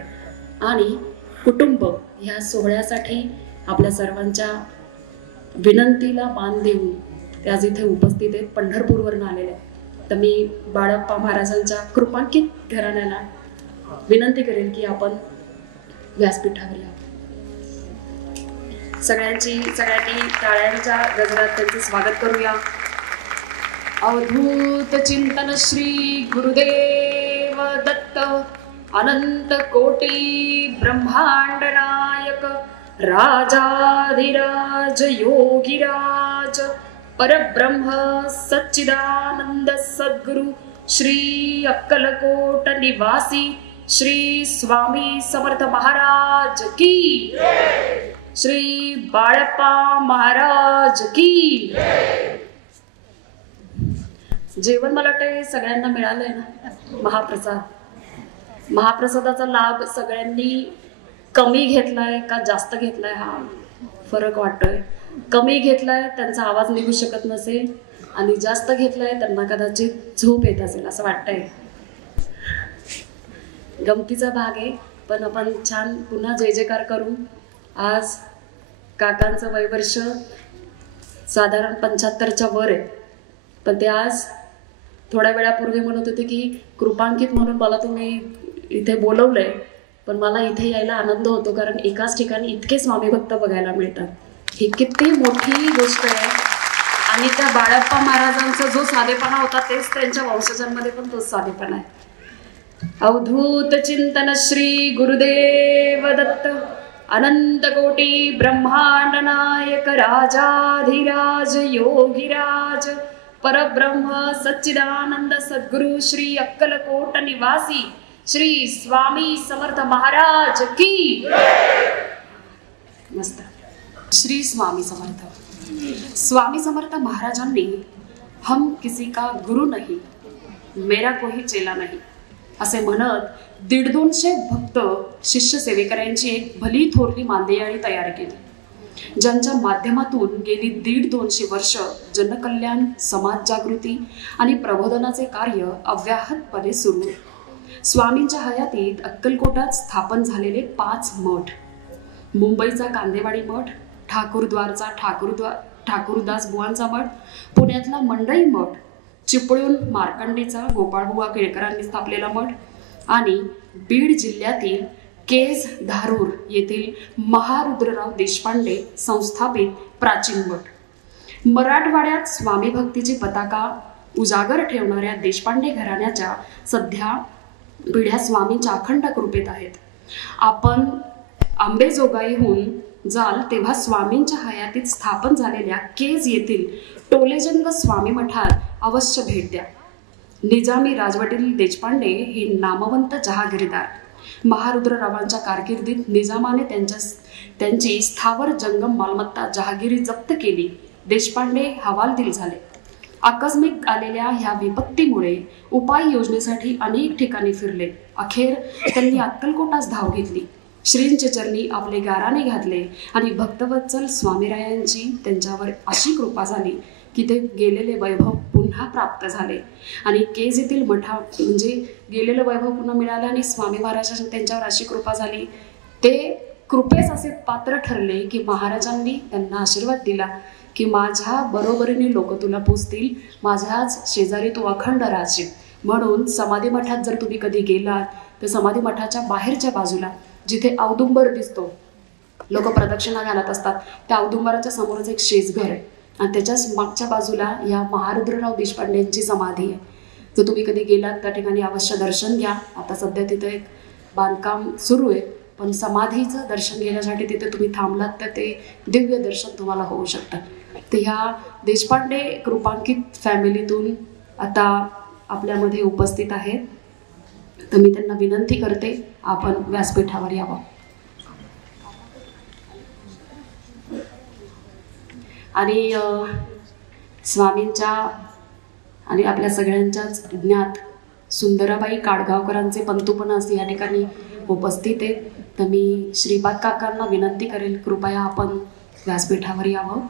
आणि कुटुंब ह्या सोहळ्यासाठी आपल्या सर्वांच्या विनंतीला मान देऊन ते आज इथे उपस्थित आहेत, पंढरपूरवरून आलेले. तर मी बाळप्पा महाराजांच्या कृपांकित घराण्याला विनंती करेन की आपण व्यासपीठावर या. सगळ्यांनी टाळ्यांच्या गजरात त्यांचे स्वागत करूया. अवधूत चिंतन श्री गुरुदेव दत्त, अनंत कोटी ब्रह्मांड नायक, राजाधिराज योगीराज, परब्रह्म सच्चिदानंद सद्गुरु श्री अक्कलकोट निवासी श्री स्वामी समर्थ महाराज की, श्री बाळप्पा महाराज की. जेवण मला वाटतं सगळ्यांना मिळालंय ना. महाप्रसादाचा लाभ सगळ्यांनी कमी घेतलाय का जास्त घेतलाय हा फरक वाटतोय. कमी घेतलाय त्यांचा आवाज निघू शकत नसेल आणि जास्त घेतलाय त्यांना कदाचित झोप येत असेल असं वाटतंय. गमतीचा भाग आहे, पण आपण छान पुन्हा जय जयकार करू. आज काकांचं वयवर्ष साधारण 75च्या वर आहे, पण ते आज थोड्या वेळापूर्वी म्हणत होते की कृपांकित म्हणून मला तुम्ही इथे बोलवलंय, पण मला इथे यायला आनंद होतो कारण एकाच ठिकाणी इतके स्वामी भक्त बघायला मिळतात. ही किती मोठी गोष्ट आहे. आणि त्या बाळप्पा महाराजांचा जो साधेपणा होता तेच त्यांच्या वंशजांमध्ये पण तोच साधेपणा आहे. अवधूत चिंतन श्री गुरुदेव दत्त, अनंत कोटी ब्रह्मांड नायक, राजाधिराज योगीराज, परब्रह्म सच्चिदानंद सद्गुरु श्री अक्कलकोट निवासी श्री स्वामी समर्थ महाराज की. मस्त. श्री स्वामी समर्थ. स्वामी समर्थ महाराजांनी हम किसी का गुरु नहीं, मेरा कोई चेला नहीं असे म्हणत 150 भक्त शिष्य सेवेकऱ्यांची एक भली थोरली मांदेयाळी तयार केली, ज्यांच्या माध्यमातून गेली 150-200 वर्ष जनकल्याण, समाज जागृती आणि प्रबोधनाचे कार्य अव्याहतपणे सुरू आहे. स्वामींच्या हयातीत अक्कलकोटात स्थापन झालेले 5 मठ, मुंबईचा कांदेवाडी मठ, ठाकूरदास बुवांचा मठ, पुण्यातला मंडई मठ, चिपळूण मार्कंडेचा गोपाळबुवा केळकरांनी स्थापलेला मठ आणि बीड जिल्ह्यातील केज धारूर येथील महारुद्रराव देशपांडे संस्थापित प्राचीन मठ. मराठवाड्यात स्वामी भक्तीची पताका उजागर ठेवणाऱ्या देशपांडे घराण्याच्या सध्या पिढ्या स्वामींच्या अखंड कृपेत आहेत. आपण आंबेजोगाईहून जाल तेव्हा स्वामींच्या हयातीत स्थापन झालेल्या केज येथील टोलेजंग स्वामी मठात अवश्य भेट द्या. निजामी राजवटील देशपांडे हे नामवंत जहागीरदार. महारुद्ररावांच्या कारकिर्दीत निजामाने त्यांची स्थावर जंगम मालमत्ता जहागिरी जप्त केली. देशपांडे हवालदिल झाले. आकस्मिक आलेल्या ह्या विपत्तीमुळे उपाययोजनेसाठी अनेक ठिकाणी फिरले. अखेर त्यांनी अक्कलकोटास धाव घेतली. श्रींचे चरणी आपले गाराने घातले आणि भक्तवत्सल स्वामीरायांची त्यांच्यावर अशी कृपा झाली की ते गेलेले वैभव पुन्हा प्राप्त झाले आणि केज येथील मठा म्हणजे गेलेलं वैभव पुन्हा मिळालं आणि स्वामी महाराजांची त्यांच्यावर अशी कृपा झाली. ते कृपेस असे पात्र ठरले की महाराजांनी त्यांना आशीर्वाद दिला की माझ्या बरोबरीने लोक तुला पूजतील, माझ्याच शेजारी तू अखंड राहशील. म्हणून समाधी मठात जर तुम्ही कधी गेलात तर समाधी मठाच्या बाहेरच्या बाजूला जिथे औदुंबर दिसतो, लोक प्रदक्षिणा घालत असतात, त्या औदुंबराच्या समोरच एक शेजघर आहे आणि त्याच्याच मागच्या बाजूला या महारुद्रराव देशपांडेंची समाधी आहे. जर तुम्ही कधी गेलात त्या ठिकाणी अवश्य दर्शन घ्या. आता सध्या तिथे एक बांधकाम सुरू आहे, पण समाधीचं दर्शन घेण्यासाठी तिथे तुम्ही थांबलात तर ते दिव्य दर्शन तुम्हाला होऊ शकतं. तर ह्या देशपांडे कृपांकित फॅमिलीतून आता आपल्यामध्ये उपस्थित आहेत. तर मी त्यांना विनंती करते आपण व्यासपीठावर यावं. आणि स्वामींच्या आणि आपल्या सगळ्यांच्याच ज्ञात सुंदराबाई काडगावकरांचे पंतुपणास या ठिकाणी उपस्थित आहेत. तर मी श्रीपाद काकांना विनंती करेल कृपया आपण व्यासपीठावर यावं.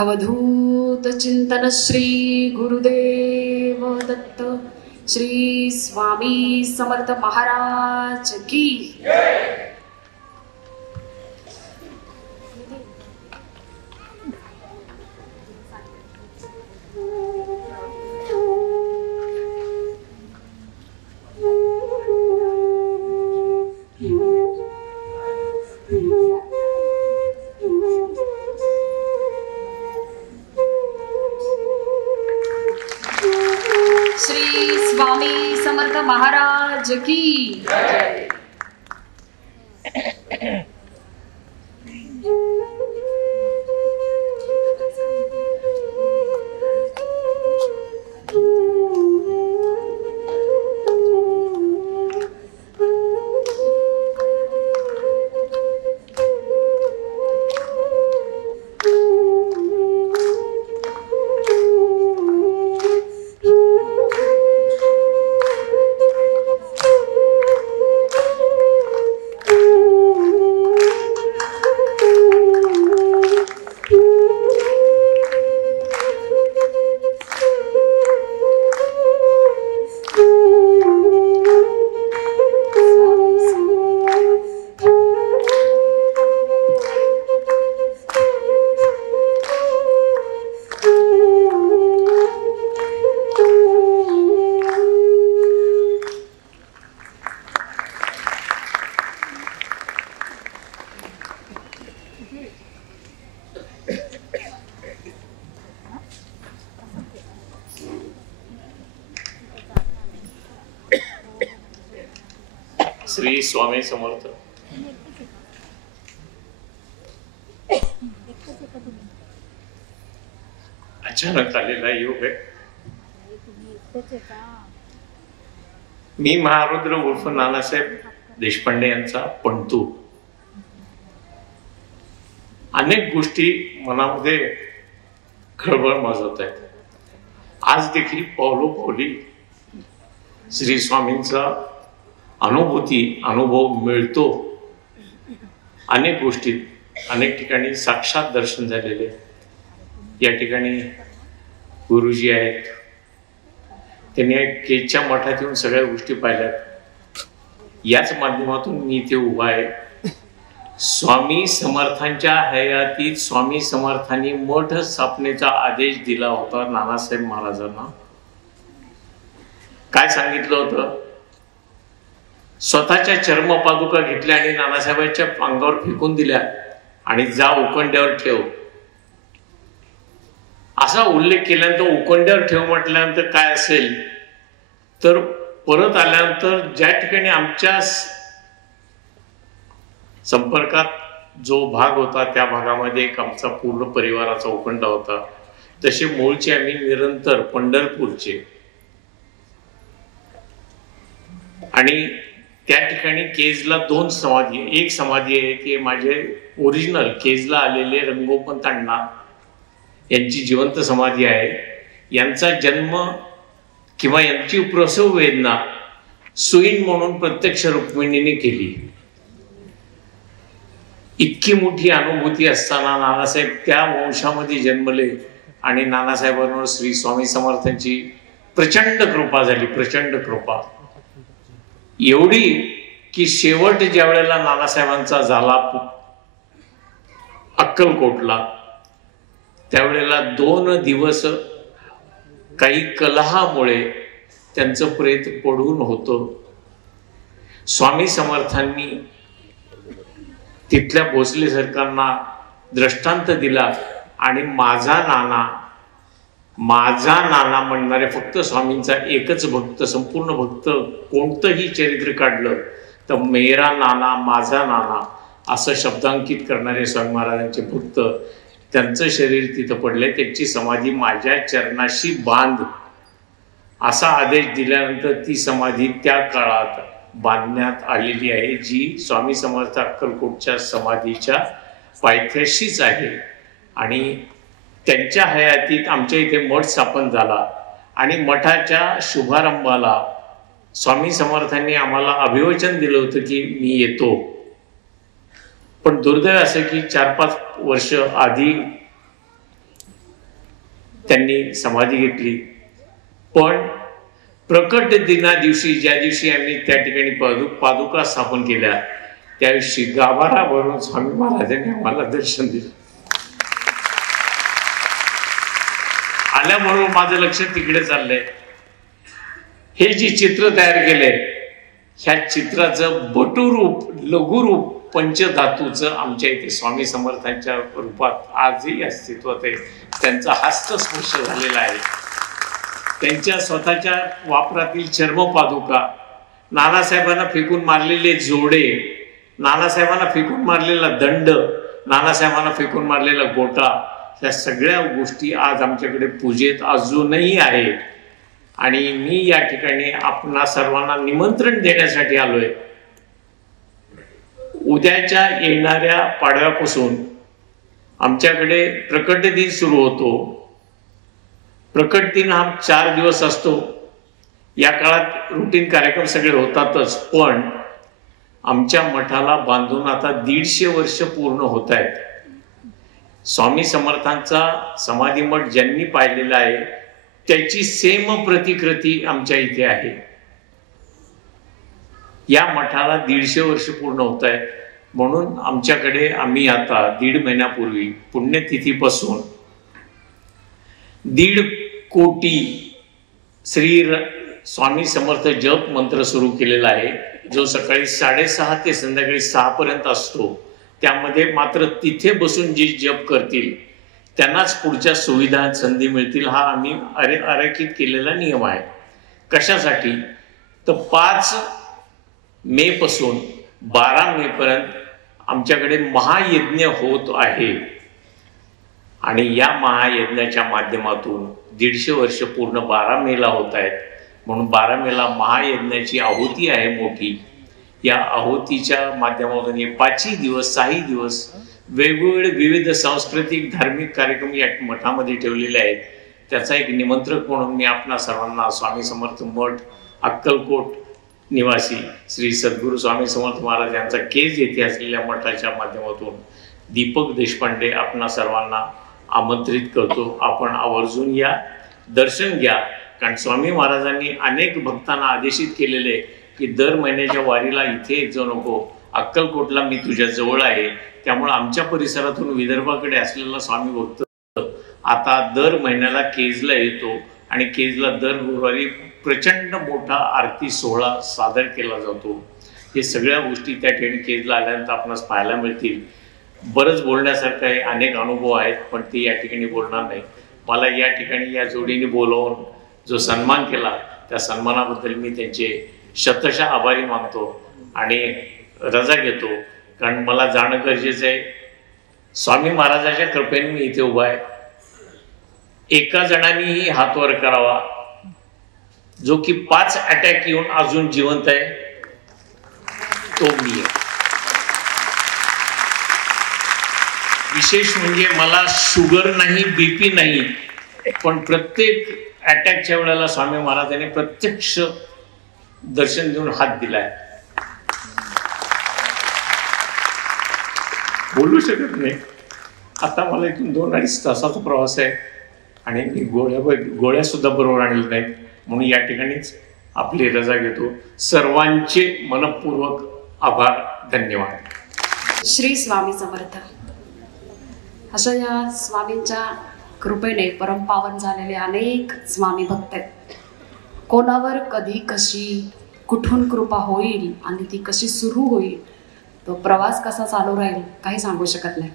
अवधूत चिंतन श्री गुरुदेव दत्त श्री स्वामी समर्थ महाराज की. श्री स्वामी समर्थ महाराज की. श्री स्वामी समर्थ. अचानक आलेला योग आहे. मी महारुद्र उर्फ नानासाहेब देशपांडे यांचा पंतू. अनेक गोष्टी मनामध्ये खळबळ माजवत आहेत. आज देखील पावलोपावली श्री स्वामींचा अनुभव मिळतो. अनेक गोष्टीत अनेक ठिकाणी साक्षात दर्शन झालेले. या ठिकाणी गुरुजी आहेत, त्यांनी केजच्या मठात येऊन सगळ्या गोष्टी पाहिल्यात. याच माध्यमातून मी इथे उभा आहे. स्वामी समर्थांच्या हयातीत स्वामी समर्थांनी मठ स्थापनेचा आदेश दिला होता नानासाहेब महाराजांना. काय सांगितलं होतं? स्वतःच्या चर्मपादुका घेतल्या आणि नानासाहेबांच्या अंगावर फेकून दिल्या आणि जा उकंड्यावर ठेव, असा उल्लेख केल्यानंतर उकंड्यावर ठेव म्हटल्यानंतर काय असेल तर परत आल्यानंतर ज्या ठिकाणी आमच्या संपर्कात जो भाग होता त्या भागामध्ये एक आमचा पूर्ण परिवाराचा उकंडा होता. तसे मूळचे आम्ही निरंतर पंढरपूरचे आणि त्या ठिकाणी केजला 2 समाधी, एक समाधी आहे की माझे ओरिजिनल केजला आलेले रंगोपंत अण्णा यांची जिवंत समाधी आहे. यांचा जन्म किंवा यांची प्रसव वेदना सुईण म्हणून प्रत्यक्ष रुक्मिणीने केली. इतकी मोठी अनुभूती असताना नानासाहेब त्या वंशामध्ये जन्मले आणि नानासाहेबांवर श्री स्वामी समर्थांची प्रचंड कृपा झाली. प्रचंड कृपा एवढी की शेवट ज्या वेळेला नानासाहेबांचा झाला अक्कलकोटला, त्यावेळेला 2 दिवस काही कलहामुळे त्यांचं प्रेत पडून होतं. स्वामी समर्थांनी तिथल्या भोसले सरकारना दृष्टांत दिला आणि माझा नाना म्हणणारे फक्त स्वामींचा एकच भक्त, संपूर्ण भक्त कोणतंही चरित्र काढलं तर मेरा नाना, माझा नाना असं शब्दांकित करणारे स्वामी महाराजांचे भक्त, त्यांचं शरीर तिथं पडलंय, त्यांची समाधी माझ्या चरणाशी बांध असा आदेश दिल्यानंतर ती समाधी त्या काळात बांधण्यात आलेली आहे, जी स्वामी समर्थ अक्कलकोटच्या समाधीच्या पायथ्याशीच आहे. आणि त्यांच्या हयातीत आमच्या इथे मठ स्थापन झाला आणि मठाच्या शुभारंभाला स्वामी समर्थांनी आम्हाला अभिवचन दिलं होतं की मी येतो. पण दुर्दैव असं की 4-5 वर्ष आधी त्यांनी समाधी घेतली. पण प्रकट दिना दिवशी, ज्या दिवशी आम्ही त्या ठिकाणी पादुका स्थापन केल्या, त्या दिवशी गाभारा भरून स्वामी महाराजांनी आम्हाला दर्शन दिलं. आल्याबरोबर माझं लक्ष तिकडे चाललंय. हे जी चित्र तयार केले, ह्या चित्राचं बटूरूप, लघुरूप पंचधातूचं आमच्या इथे स्वामी समर्थांच्या रूपात आजही अस्तित्वात आहे. त्यांचा हस्तस्पर्श झालेला आहे. त्यांच्या स्वतःच्या वापरातील चर्मपादुका, नानासाहेबांना फेकून मारलेले जोडे, नानासाहेबांना फेकून मारलेला दंड, नानासाहेबांना फेकून मारलेला गोटा, ह्या सगळ्या गोष्टी आज आमच्याकडे पूजेत अजूनही आहेत. आणि मी या ठिकाणी आपणा सर्वांना निमंत्रण देण्यासाठी आलोय. उद्याच्या येणाऱ्या पाडव्यापासून आमच्याकडे प्रकट दिन सुरू होतो. प्रकट दिन हा 4 दिवस असतो. या काळात रुटीन कार्यक्रम सगळे होतातच, पण आमच्या मठाला बांधून आता 150 वर्ष पूर्ण होत आहेत. स्वामी समर्थांचा समाधी मठ ज्यांनी पाहिलेला आहे त्याची सेम प्रतिकृती आमच्या इथे आहे. या मठाला 150 वर्ष पूर्ण होत आहेत. म्हणून आमच्याकडे आम्ही आता 1.5 महिन्यापूर्वी पुण्यतिथीपासून 1.5 कोटी श्री स्वामी समर्थ जप मंत्र सुरू केलेला आहे, जो सकाळी 6:30 ते संध्याकाळी 6 पर्यंत असतो. त्यामध्ये मात्र तिथे बसून जे जप करतील त्यांनाच पुढच्या सुविधा संधी मिळतील. हा आम्ही आरेखित केलेला नियम आहे. कशासाठी तर 5 मे पासून 12 मे पर्यंत आमच्याकडे महायज्ञ होत आहे आणि या महायज्ञाच्या माध्यमातून 150 वर्ष पूर्ण 12 मेला होत आहेत. म्हणून 12 मेला महायज्ञाची आहुती आहे मोठी. या आहुतीच्या माध्यमातून हे 5ही दिवस 6ही दिवस वेगवेगळे विविध सांस्कृतिक धार्मिक कार्यक्रम या मठामध्ये ठेवलेले आहेत. त्याचा एक निमंत्रक म्हणून मी आपणा सर्वांना स्वामी समर्थ मठ अक्कलकोट निवासी श्री सद्गुरू स्वामी समर्थ महाराज यांचा केज येथे असलेल्या मठाच्या माध्यमातून दीपक देशपांडे आपणा सर्वांना आमंत्रित करतो. आपण आवर्जून या, दर्शन घ्या. कारण स्वामी महाराजांनी अनेक भक्तांना आदेशित केलेले की दर महिन्याच्या वारीला इथे येत जाऊ नको, अक्कलकोटला मी तुझ्या जवळ आहे. त्यामुळे आमच्या परिसरातून विदर्भाकडे असलेला स्वामी भक्त आता दर महिन्याला केजला येतो आणि केजला दर गुरुवारी प्रचंड मोठा आरती सोहळा सादर केला जातो. हे सगळ्या गोष्टी त्या ठिकाणी केजला आल्यानंतर आपणास पाहायला मिळतील. बरंच बोलण्यासारखं आहे, अनेक अनुभव आहेत, पण ते या ठिकाणी बोलणार नाही. मला या ठिकाणी या जोडीने बोलवून जो सन्मान केला त्या सन्मानाबद्दल मी त्यांचे शतशः आभारी मानतो आणि रजा घेतो, कारण मला जाणं गरजेचं आहे. स्वामी महाराजांच्या कृपेने मी इथे उभा आहे. एका जणांनीही हात वर करावा जो की 5 अटॅक येऊन अजून जिवंत आहे, तो मी आहे. विशेष म्हणजे मला शुगर नाही, बीपी नाही, पण प्रत्येक अटॅकच्या वेळेला स्वामी महाराजांनी प्रत्यक्ष दर्शन देऊन हात दिलाय. बोलू शकत नाही. आता मला इथून 2-2.5 तासाचा प्रवास आहे आणि मी गोळ्या सुद्धा बरोबर आणल्या नाहीत, म्हणून या ठिकाणीच आपली रजा घेतो. सर्वांचे मनपूर्वक आभार, धन्यवाद. श्री स्वामी समर्थ. अशा या स्वामींच्या कृपेने परमपावन झालेले अनेक स्वामी भक्त आहेत. कोणावर कधी कशी कुठून कृपा होईल आणि ती कशी सुरू होईल, तो प्रवास कसा चालू राहील काही सांगू शकत नाही.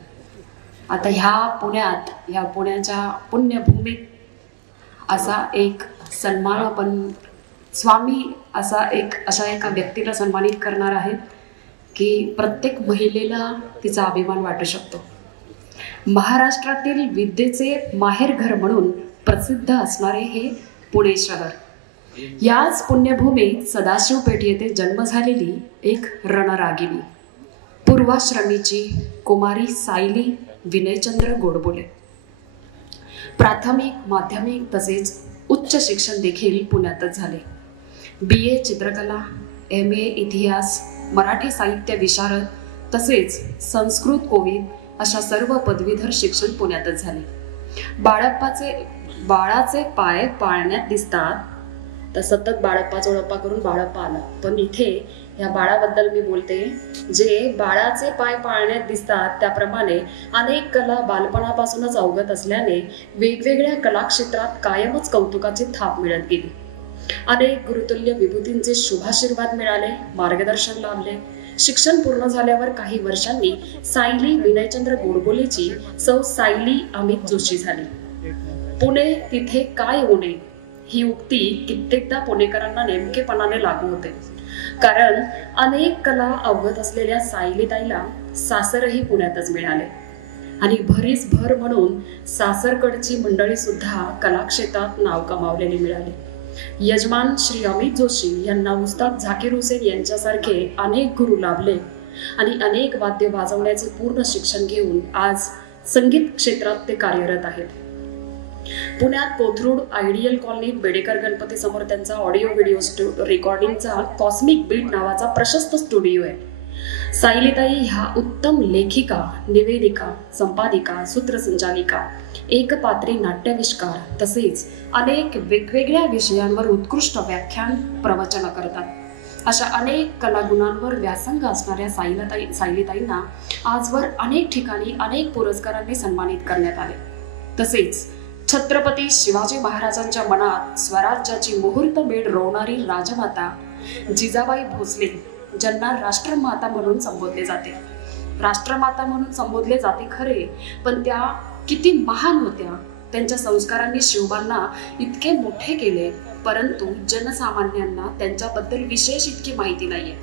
आता ह्या पुण्याच्या पुण्यभूमीत असा एक सन्मान आपण स्वामी अशा एका व्यक्तीला सन्मानित करणार आहेत की प्रत्येक महिलेला तिचा अभिमान वाटू शकतो. महाराष्ट्रातील विद्येचे माहेरघर म्हणून प्रसिद्ध असणारे हे पुणे शहर. याच पुण्यभूमीत सदाशिव पेठ येथे जन्म झालेली एक रणरागिणी, पूर्वाश्रमीची कुमारी सायली विनयचंद्र गोडबोले. प्राथमिक, माध्यमिक तसेच उच्च शिक्षण देखील पुण्यातच झाले. BA चित्रकला, MA इतिहास, मराठी साहित्य विशारद तसेच संस्कृत कोविद अशा सर्व पदवीधर शिक्षण पुण्यातच झाले. बाळाचे पाय पाळण्यात दिसतात, तर सतत बाळप्पा चोळप्पा करून बाळप्पा आला, पण इथे या बाळाबद्दल मी बोलते जे बाळाचे पाय पाळण्यात दिसतात. त्याप्रमाणे अनेक कला बालपणापासूनच अवगत असल्याने वेगवेगळ्या कलाक्षेत्रात कायमच कौतुकाची थाप मिळत गेली. अनेक गुरुतुल्य विभूतींचे शुभाशीर्वाद मिळाले, मार्गदर्शन लाभले. शिक्षण पूर्ण झाल्यावर काही वर्षांनी सायली विनयचंद्र गोडबोलेची सौ सायली अमित जोशी झाली. पुणे तिथे काय उणे ही उक्ती कित्येकदा पुणेकरांना नेमकेपणाने लागू होते, कारण अनेक कला अवगत असलेल्या सायलीताईला सासरही पुण्यातच मिळाले आणि भरीस भर म्हणून सासरकडची मंडळी सुद्धा कलाक्षेत्रात नाव कमावलेली मिळाली. यजमान श्री अमित जोशी यांना उस्ताद झाकीर हुसेन यांच्यासारखे अनेक गुरु लाभले आणि अनेक वाद्य वाजवण्याचे पूर्ण शिक्षण घेऊन आज संगीत क्षेत्रात ते कार्यरत आहेत. पुण्यात कोथरूड आयडियल कॉलनीत बेडेकर गणपती समोर त्यांचा ऑडिओ व्हिडिओ रेकॉर्डिंगचा कॉस्मिक बीट नावाचा प्रशस्त स्टुडिओ आहे. सायलीताई ह्या उत्तम लेखिका, निवेदिका, संपादिका, सूत्रसंचालिका, एकपात्री नाट्यविष्कार तसेच अनेक वेगवेगळ्या विषयांवर उत्कृष्ट व्याख्यान प्रवचन करतात. अशा अनेक कलागुणांवर व्यासंग असणाऱ्या सायलीताईंना आजवर अनेक ठिकाणी अनेक पुरस्कारांनी सन्मानित करण्यात आले. तसेच छत्रपती शिवाजी महाराजांच्या मनात स्वराज्याची मुहूर्त बेड रोवणारी राजमाता जिजाबाई भोसले, ज्यांना राष्ट्रमाता म्हणून संबोधले जाते. राष्ट्रमाता म्हणून संबोधले जाते खरे, पण त्या किती महान होत्या. त्यांच्या संस्कारांनी शिवबांना इतके मोठे केले, परंतु जनसामान्यांना त्यांच्याबद्दल विशेष इतकी माहिती नाहीये.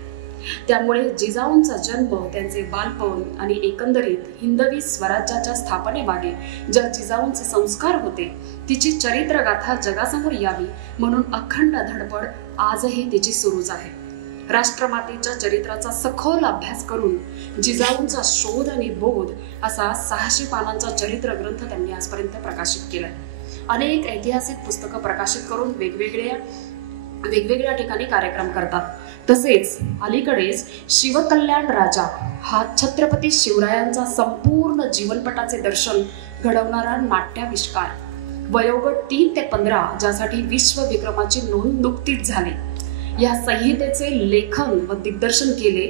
त्यामुळे जिजाऊंचा जन्म, त्यांचे बालपण आणि एकंदरीत हिंदवी स्वराज्याच्या स्थापनेमागे ज्या जिजाऊंचे संस्कार होते तिची चरित्रगाथा जगासमोर यावी म्हणून अखंड धडपड आजही तिची सुरूच आहे. राष्ट्रमातेच्या चरित्राचा सखोल अभ्यास करून जिजाऊंचा शोध आणि बोध असा 600 पानांचा चरित्र ग्रंथ त्यांनी आजपर्यंत प्रकाशित केलाय. अनेक ऐतिहासिक पुस्तकं प्रकाशित करून वेगवेगळ्या ठिकाणी कार्यक्रम करतात. तसेच अलीकडेच शिवकल्याण राजा हा छत्रपती शिवरायांचा संपूर्ण जीवनपटाचे दर्शन घडवणारा नाट्याविष्कार, वयोगट 3 ते 15 ज्यासाठी विश्व विक्रमाची नोंद नुकतीच झाली. या संहितेचे लेखन व दिग्दर्शन केले.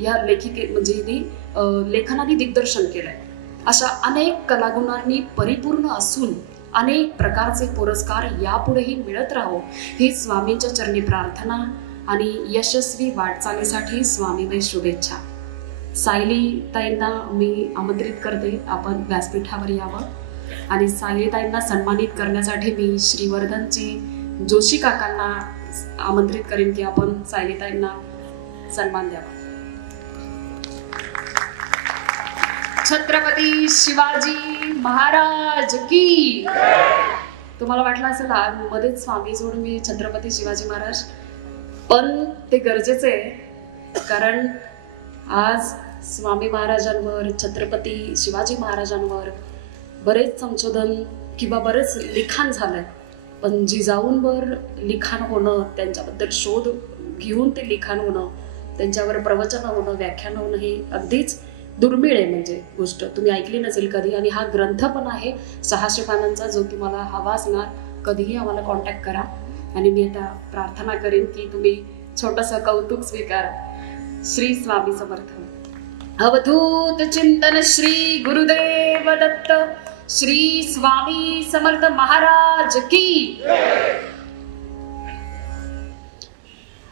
या लेखिके म्हणजे हिने लेखनाने दिग्दर्शन केलंय. अशा अनेक कलागुणांनी परिपूर्ण असून अनेक प्रकारचे पुरस्कार यापुढेही मिळत राहो ही स्वामींच्या चरणी प्रार्थना आणि यशस्वी वाटचालीसाठी स्वामीमय शुभेच्छा. सायली ताईंना मी आमंत्रित करते आपण व्यासपीठावर यावं आणि सायली ताईंना सन्मानित करण्यासाठी मी श्रीवर्धनची जोशी काकांना आमंत्रित करेन की आपण सायली ताईंना सन्मान द्यावा. छत्रपती शिवाजी महाराज की. तुम्हाला वाटलं असेल मध्येच स्वामी जोडून मी छत्रपती शिवाजी महाराज, पण ते गरजेचे आहे कारण आज स्वामी महाराजांवर छत्रपती शिवाजी महाराजांवर बरेच संशोधन किंवा बरेच लिखाण झालंय. पण जिजाऊंवर लिखाण होणं, त्यांच्याबद्दल शोध घेऊन ते लिखाण होणं, त्यांच्यावर प्रवचन होणं, व्याख्यान होणं हे अगदीच दुर्मिळ आहे. म्हणजे गोष्ट तुम्ही ऐकली नसेल कधी. आणि हा ग्रंथ पण आहे 600 पानांचा, जो तुम्हाला हवा असणार कधीही आम्हाला कॉन्टॅक्ट करा. आणि मी आता प्रार्थना करेन की तुम्ही छोटंसं कौतुक स्वीकारा. श्री स्वामी समर्थ. अवधूत चिंतन श्री गुरुदेव दत्त. श्री स्वामी समर्थ महाराज की.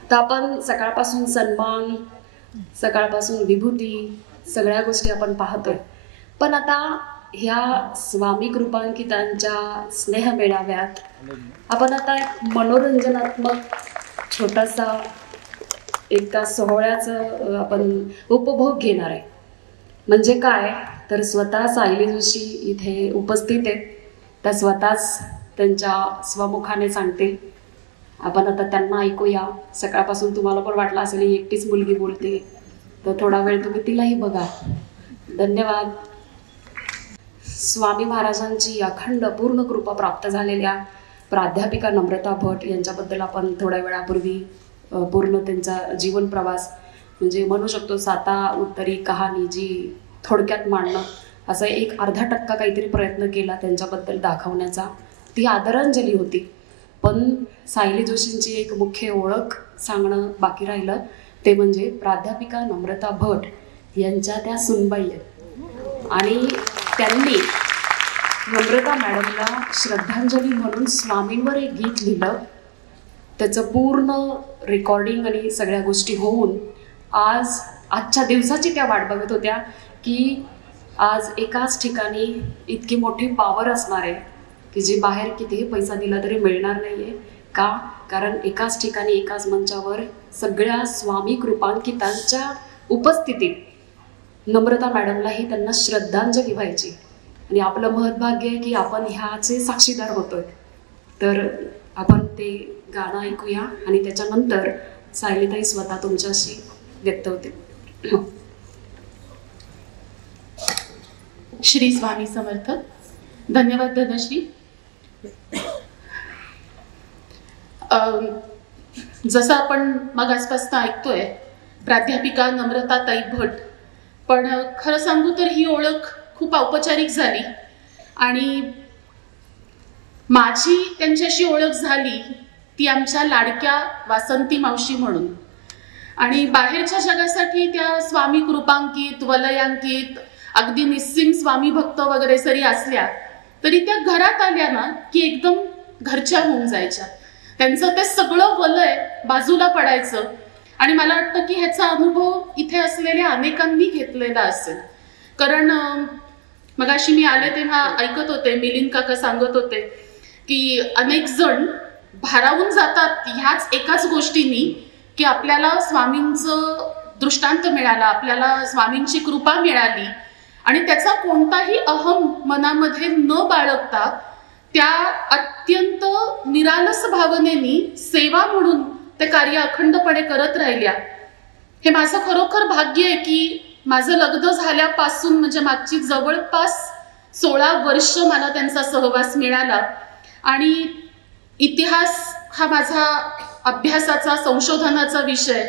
आता आपण सकाळपासून सन्मान, सकाळपासून विभूती, सगळ्या गोष्टी आपण पाहतोय. पण आता ह्या स्वामी कृपांकितांच्या स्नेह मेळाव्यात आपण आता एक मनोरंजनात्मक छोटासा एका सोहळ्याचं आपण उपभोग घेणार आहे. म्हणजे काय तर स्वतः सायली जोशी इथे उपस्थित आहेत. त्या स्वतःच त्यांच्या स्वमुखाने सांगतील. आपण आता त्यांना ऐकूया. सकाळपासून तुम्हाला पण वाटलं असेल ही एकटीच मुलगी बोलते, तर थोडा वेळ तुम्ही तिलाही बघा. धन्यवाद. स्वामी महाराजांची अखंड पूर्ण कृपा प्राप्त झालेल्या प्राध्यापिका नम्रता भट यांच्याबद्दल आपण थोड्या वेळापूर्वी पूर्ण त्यांचा जीवन प्रवास म्हणजे म्हणू शकतो साता उत्तरी कहाणी जी थोडक्यात मांडणं असा एक अर्धा टक्का काहीतरी प्रयत्न केला त्यांच्याबद्दल दाखवण्याचा. ती आदरांजली होती. पण सायली जोशींची एक मुख्य ओळख सांगणं बाकी राहिलं ते म्हणजे प्राध्यापिका नम्रता भट यांच्या त्या सुनबाई आहेत. आणि त्यांनी नम्रता मॅडमला श्रद्धांजली म्हणून स्वामींवर एक गीत लिहिलं. त्याचं पूर्ण रेकॉर्डिंग आणि सगळ्या गोष्टी होऊन आजच्या दिवसाची त्या वाट बघत होत्या की आज एकाच ठिकाणी इतकी मोठी पॉवर असणार आहे की जी बाहेर कितीही पैसा दिला तरी मिळणार नाहीये. का? कारण एकाच ठिकाणी एकाच मंचावर सगळ्या स्वामी कृपांकितांच्या उपस्थितीत नम्रता मॅडमलाही त्यांना श्रद्धांजली व्हायची. आणि आपलं महत्भाग्य आहे की आपण ह्याचे साक्षीदार होतोय. तर आपण ते गाणं ऐकूया आणि त्याच्यानंतर सायलीताई स्वतः तुमच्याशी व्यक्त होते. श्री स्वामी समर्थ. धन्यवाद धनश्री. जसं आपण मगासपासून ऐकतोय प्राध्यापिका नम्रता ताई भट, पण खरं सांगू तर ही ओळख खूप औपचारिक झाली आणि माझी त्यांच्याशी ओळख झाली ती आमच्या लाडक्या वासंती मावशी म्हणून. आणि बाहेरच्या जगासाठी त्या स्वामी कृपांकित, वलयांकित, अगदी निस्सीम स्वामी भक्त वगैरे जरी असल्या तरी त्या घरात आल्या ना की एकदम घरच्या होऊन जायच्या. त्यांचं ते सगळं वलय बाजूला पडायचं. आणि मला वाटतं की ह्याचा अनुभव इथे असलेल्या अनेकांनी घेतलेला असेल. कारण मगाशी मी आले तेव्हा ऐकत होते, मिलिंद काका सांगत होते की अनेक जण भारावून जातात ह्याच एकाच गोष्टींनी की आपल्याला स्वामींचं दृष्टांत मिळाला, आपल्याला स्वामींची कृपा मिळाली आणि त्याचा कोणताही अहम मनामध्ये न बाळगता त्या अत्यंत निरालस भावनेनी सेवा म्हणून ते कार्य अखंडपणे करत राहिल्या. हे माझं खरोखर भाग्य आहे की माझं लग्न झाल्यापासून म्हणजे मागची जवळपास 16 वर्ष मला त्यांचा सहवास मिळाला. आणि इतिहास हा माझा अभ्यासाचा, संशोधनाचा विषय.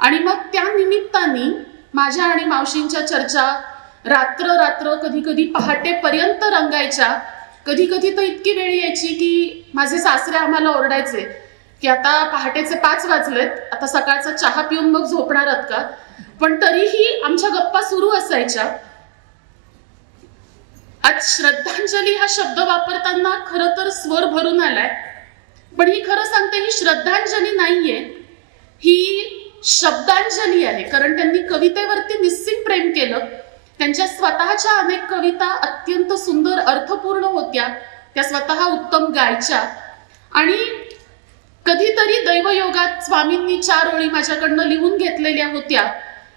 आणि मग त्या निमित्ताने माझ्या आणि मावशींच्या चर्चा रात्र कधी कधी पहाटेपर्यंत रंगायच्या. कधी कधी तर इतकी वेळ यायची की माझे सासरे आम्हाला ओरडायचे की आता पहाटेचे 5 वाजलेत, आता सकाळचा चहा पिऊन मग झोपणार आहात का? पण तरीही आमच्या गप्पा सुरू असायच्या. आज श्रद्धांजली हा शब्द वापरताना खरं तर स्वर भरून आलाय, पण ही खरं सांगते ही श्रद्धांजली नाहीये, ही शब्दांजली आहे. कारण त्यांनी कवितेवरती निस्सीम प्रेम केलं. त्यांच्या स्वतःच्या अनेक कविता अत्यंत सुंदर अर्थपूर्ण होत्या, त्या स्वतः उत्तम गायच्या. आणि कधीतरी दैवयोगात स्वामींनी 4 ओळी माझ्याकडनं लिहून घेतलेल्या होत्या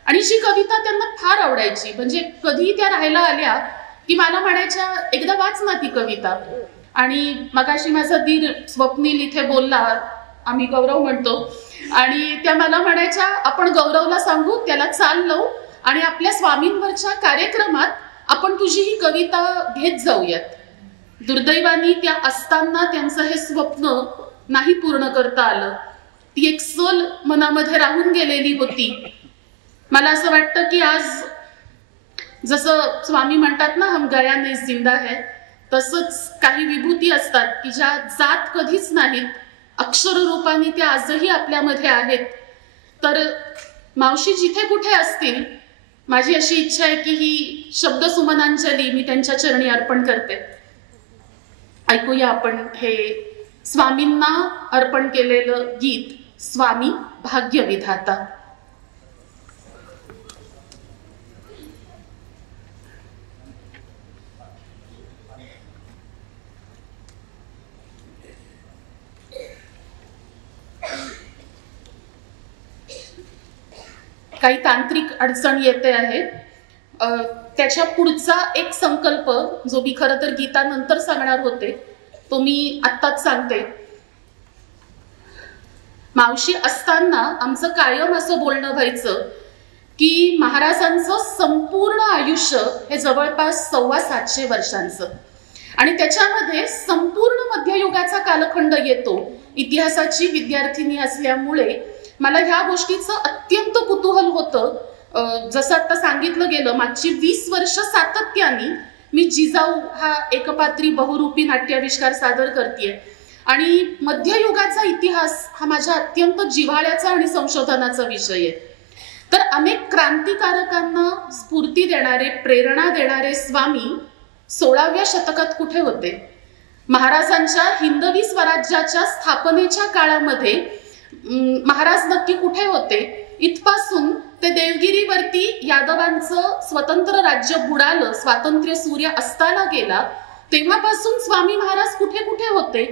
आणि जी कविता त्यांना फार आवडायची. म्हणजे कधी त्या राहायला आल्या की मला म्हणायच्या, एकदा वाच ना ती कविता. आणि मगाशी माझा दीर स्वप्नील इथे बोलला, आम्ही गौरव म्हणतो, आणि त्या मला म्हणायच्या, आपण गौरवला सांगू, त्याला चाल लावू आणि आपल्या स्वामींवरच्या कार्यक्रमात आपण तुझी ही कविता घेत जाऊयात. दुर्दैवानी त्या असताना त्यांचं हे स्वप्न नाही पूर्ण करता आलं. ती एक सल मनामध्ये राहून गेलेली होती. मला असं वाटतं की आज जसं स्वामी म्हणतात ना, हम गया नहीं जिंदा है, तसंच काही विभूती असतात की ज्या जात कधीच नाहीत, अक्षर रूपाने त्या आजही आपल्यामध्ये आहेत. तर मावशी जिथे कुठे असतील, माझी अशी इच्छा आहे की ही शब्द सुमनांजली मी त्यांच्या चरणी अर्पण करते. ऐकूया आपण हे स्वामींना अर्पण केलेलं गीत, स्वामी भाग्य विधाता. काही तांत्रिक अडचण येते आहे. त्याच्या पुढचा एक संकल्प जो मी खरं तर गीतानंतर सांगणार होते तो मी आत्ताच सांगते. मावशी असताना आमचं कायम असं बोलणं व्हायचं की महाराजांचं संपूर्ण आयुष्य हे जवळपास 750 वर्षांचं आणि त्याच्यामध्ये संपूर्ण मध्ययुगाचा कालखंड येतो. इतिहासाची विद्यार्थिनी असल्यामुळे मला ह्या गोष्टीचं अत्यंत कुतूहल होतं. जसं आता सांगितलं गेलं, मागची 20 वर्ष सातत्याने मी जिजाऊ हा एकपात्री बहुरूपी नाट्याविष्कार सादर करतेय आणि मध्ययुगाचा इतिहास हा माझ्या अत्यंत जिव्हाळ्याचा आणि संशोधनाचा विषय आहे. तर अनेक क्रांतिकारकांना स्फूर्ती देणारे, प्रेरणा देणारे स्वामी 16व्या शतकात कुठे होते? महाराजांच्या हिंदवी स्वराज्याच्या स्थापनेच्या काळामध्ये महाराज नक्की कुठे होते? इथपासून ते देवगिरीवरती यादवांचं स्वतंत्र राज्य बुडालं, स्वातंत्र्य सूर्य अस्ताला गेला, तेव्हापासून स्वामी महाराज कुठे कुठे होते?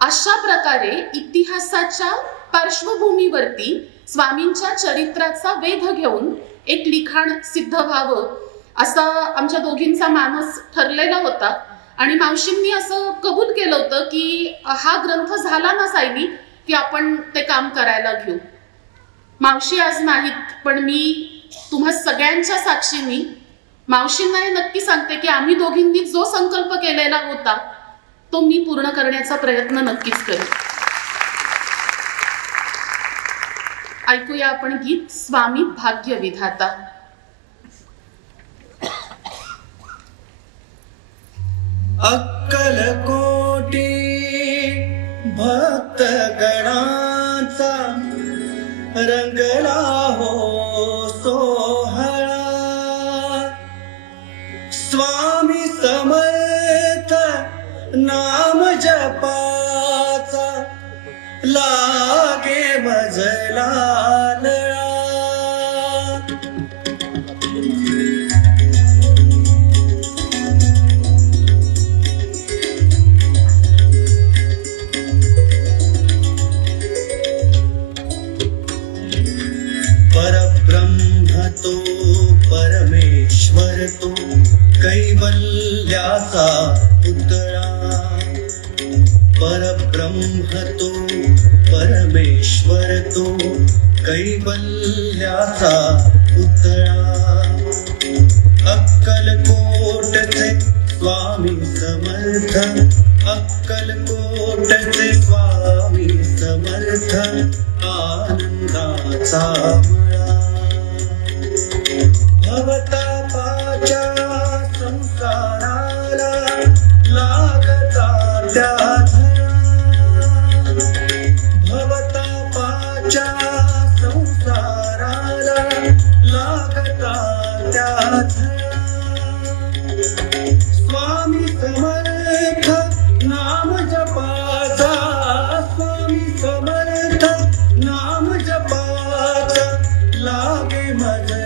अशा प्रकारे इतिहासाच्या पार्श्वभूमीवरती स्वामींच्या चरित्राचा वेध घेऊन एक लिखाण सिद्ध व्हावं असा आमच्या दोघींचा मानस ठरलेला होता. आणि मावशींनी असं कबूल केलं होतं की हा ग्रंथ झाला ना सायली की आपण ते काम करायला घेऊ. मावशी आज नाहीत, पण मी तुम्हा सगळ्यांच्या साक्षीने मावशींना हे नक्की सांगते की आम्ही दोघींनी जो संकल्प केलेला होता तो मी पूर्ण करण्याचा प्रयत्न नक्कीच करेन. ऐकूया आपण गीत स्वामी भाग्य विधाता. अक्कलकोटी भक्त गणाचा रंगला हो सोहळा, स्वामी समर्थ नाम जपाचा लागे मजला लळा. परब्रह्म तो परमेश्वर तो कैवल्याचा पुतळा. परब्रह्म तो परमेश्वर तो कैवल्याचा पुतळा. अक्कलकोटचे स्वामी समर्थ, अक्कलकोटचे स्वामी समर्थ आनंदाचा मळा. भवतापाच्या संसाराला लागता त्या धरा,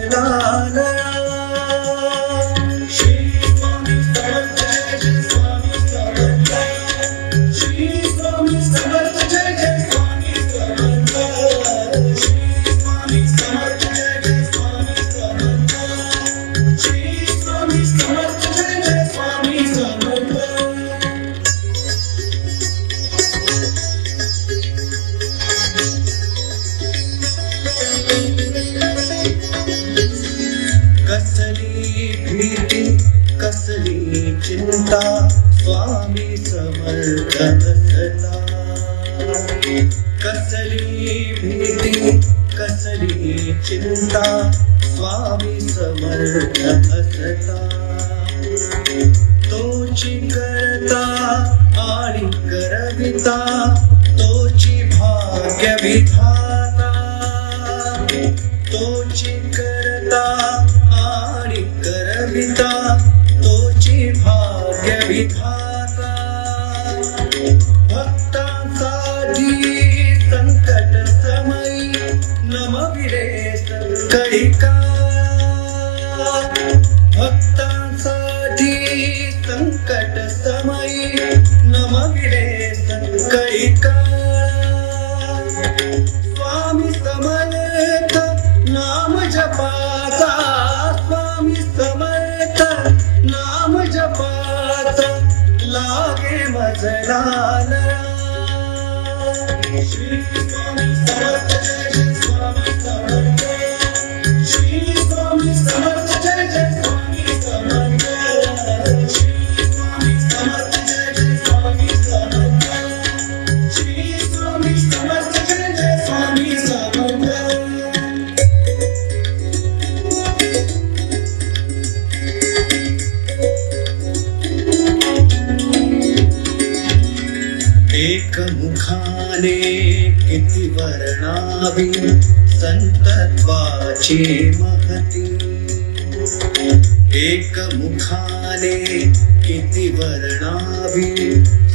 मजला श्री स्वामी समर्थ जय जय स्वामी समर्थ श्री स्वामी समर्थ जय जय स्वामी समर्थ श्री स्वामी समर्थ जय जय स्वामी समर्थ श्री स्वामी समर्थ जय जय स्वामी समर्थ कसली भीती कसली चिंता स्वामी समर्थ असला कसली भीती कसली चिंता स्वामी समर्थ असला तोची करता आणि करविता तोची भाग्य विधाता तोची करता आणि करविता तोची भाग्य विधाता भक्तांसाठी संकट समयी नमविले संकळिका भक्तांसाठी संकट समयी नमविले संकळिका स्वामी समर्थ नाम जपाचा स्वामी समर्थ नाम जपाचा लागे मजला श्री स्वामी समर्थ जय जय स्वामी समर्थ श्री स्वामी समर्थ जय जय स्वामी समर्थ श्री स्वामी समर्थ जय जय स्वामी समर्थ श्री स्वामी समर्थ जय जय स्वामी समर्थ एक मुखाने किती वर्णावी संतत्वाची महती एक मुखाने किती वर्णावी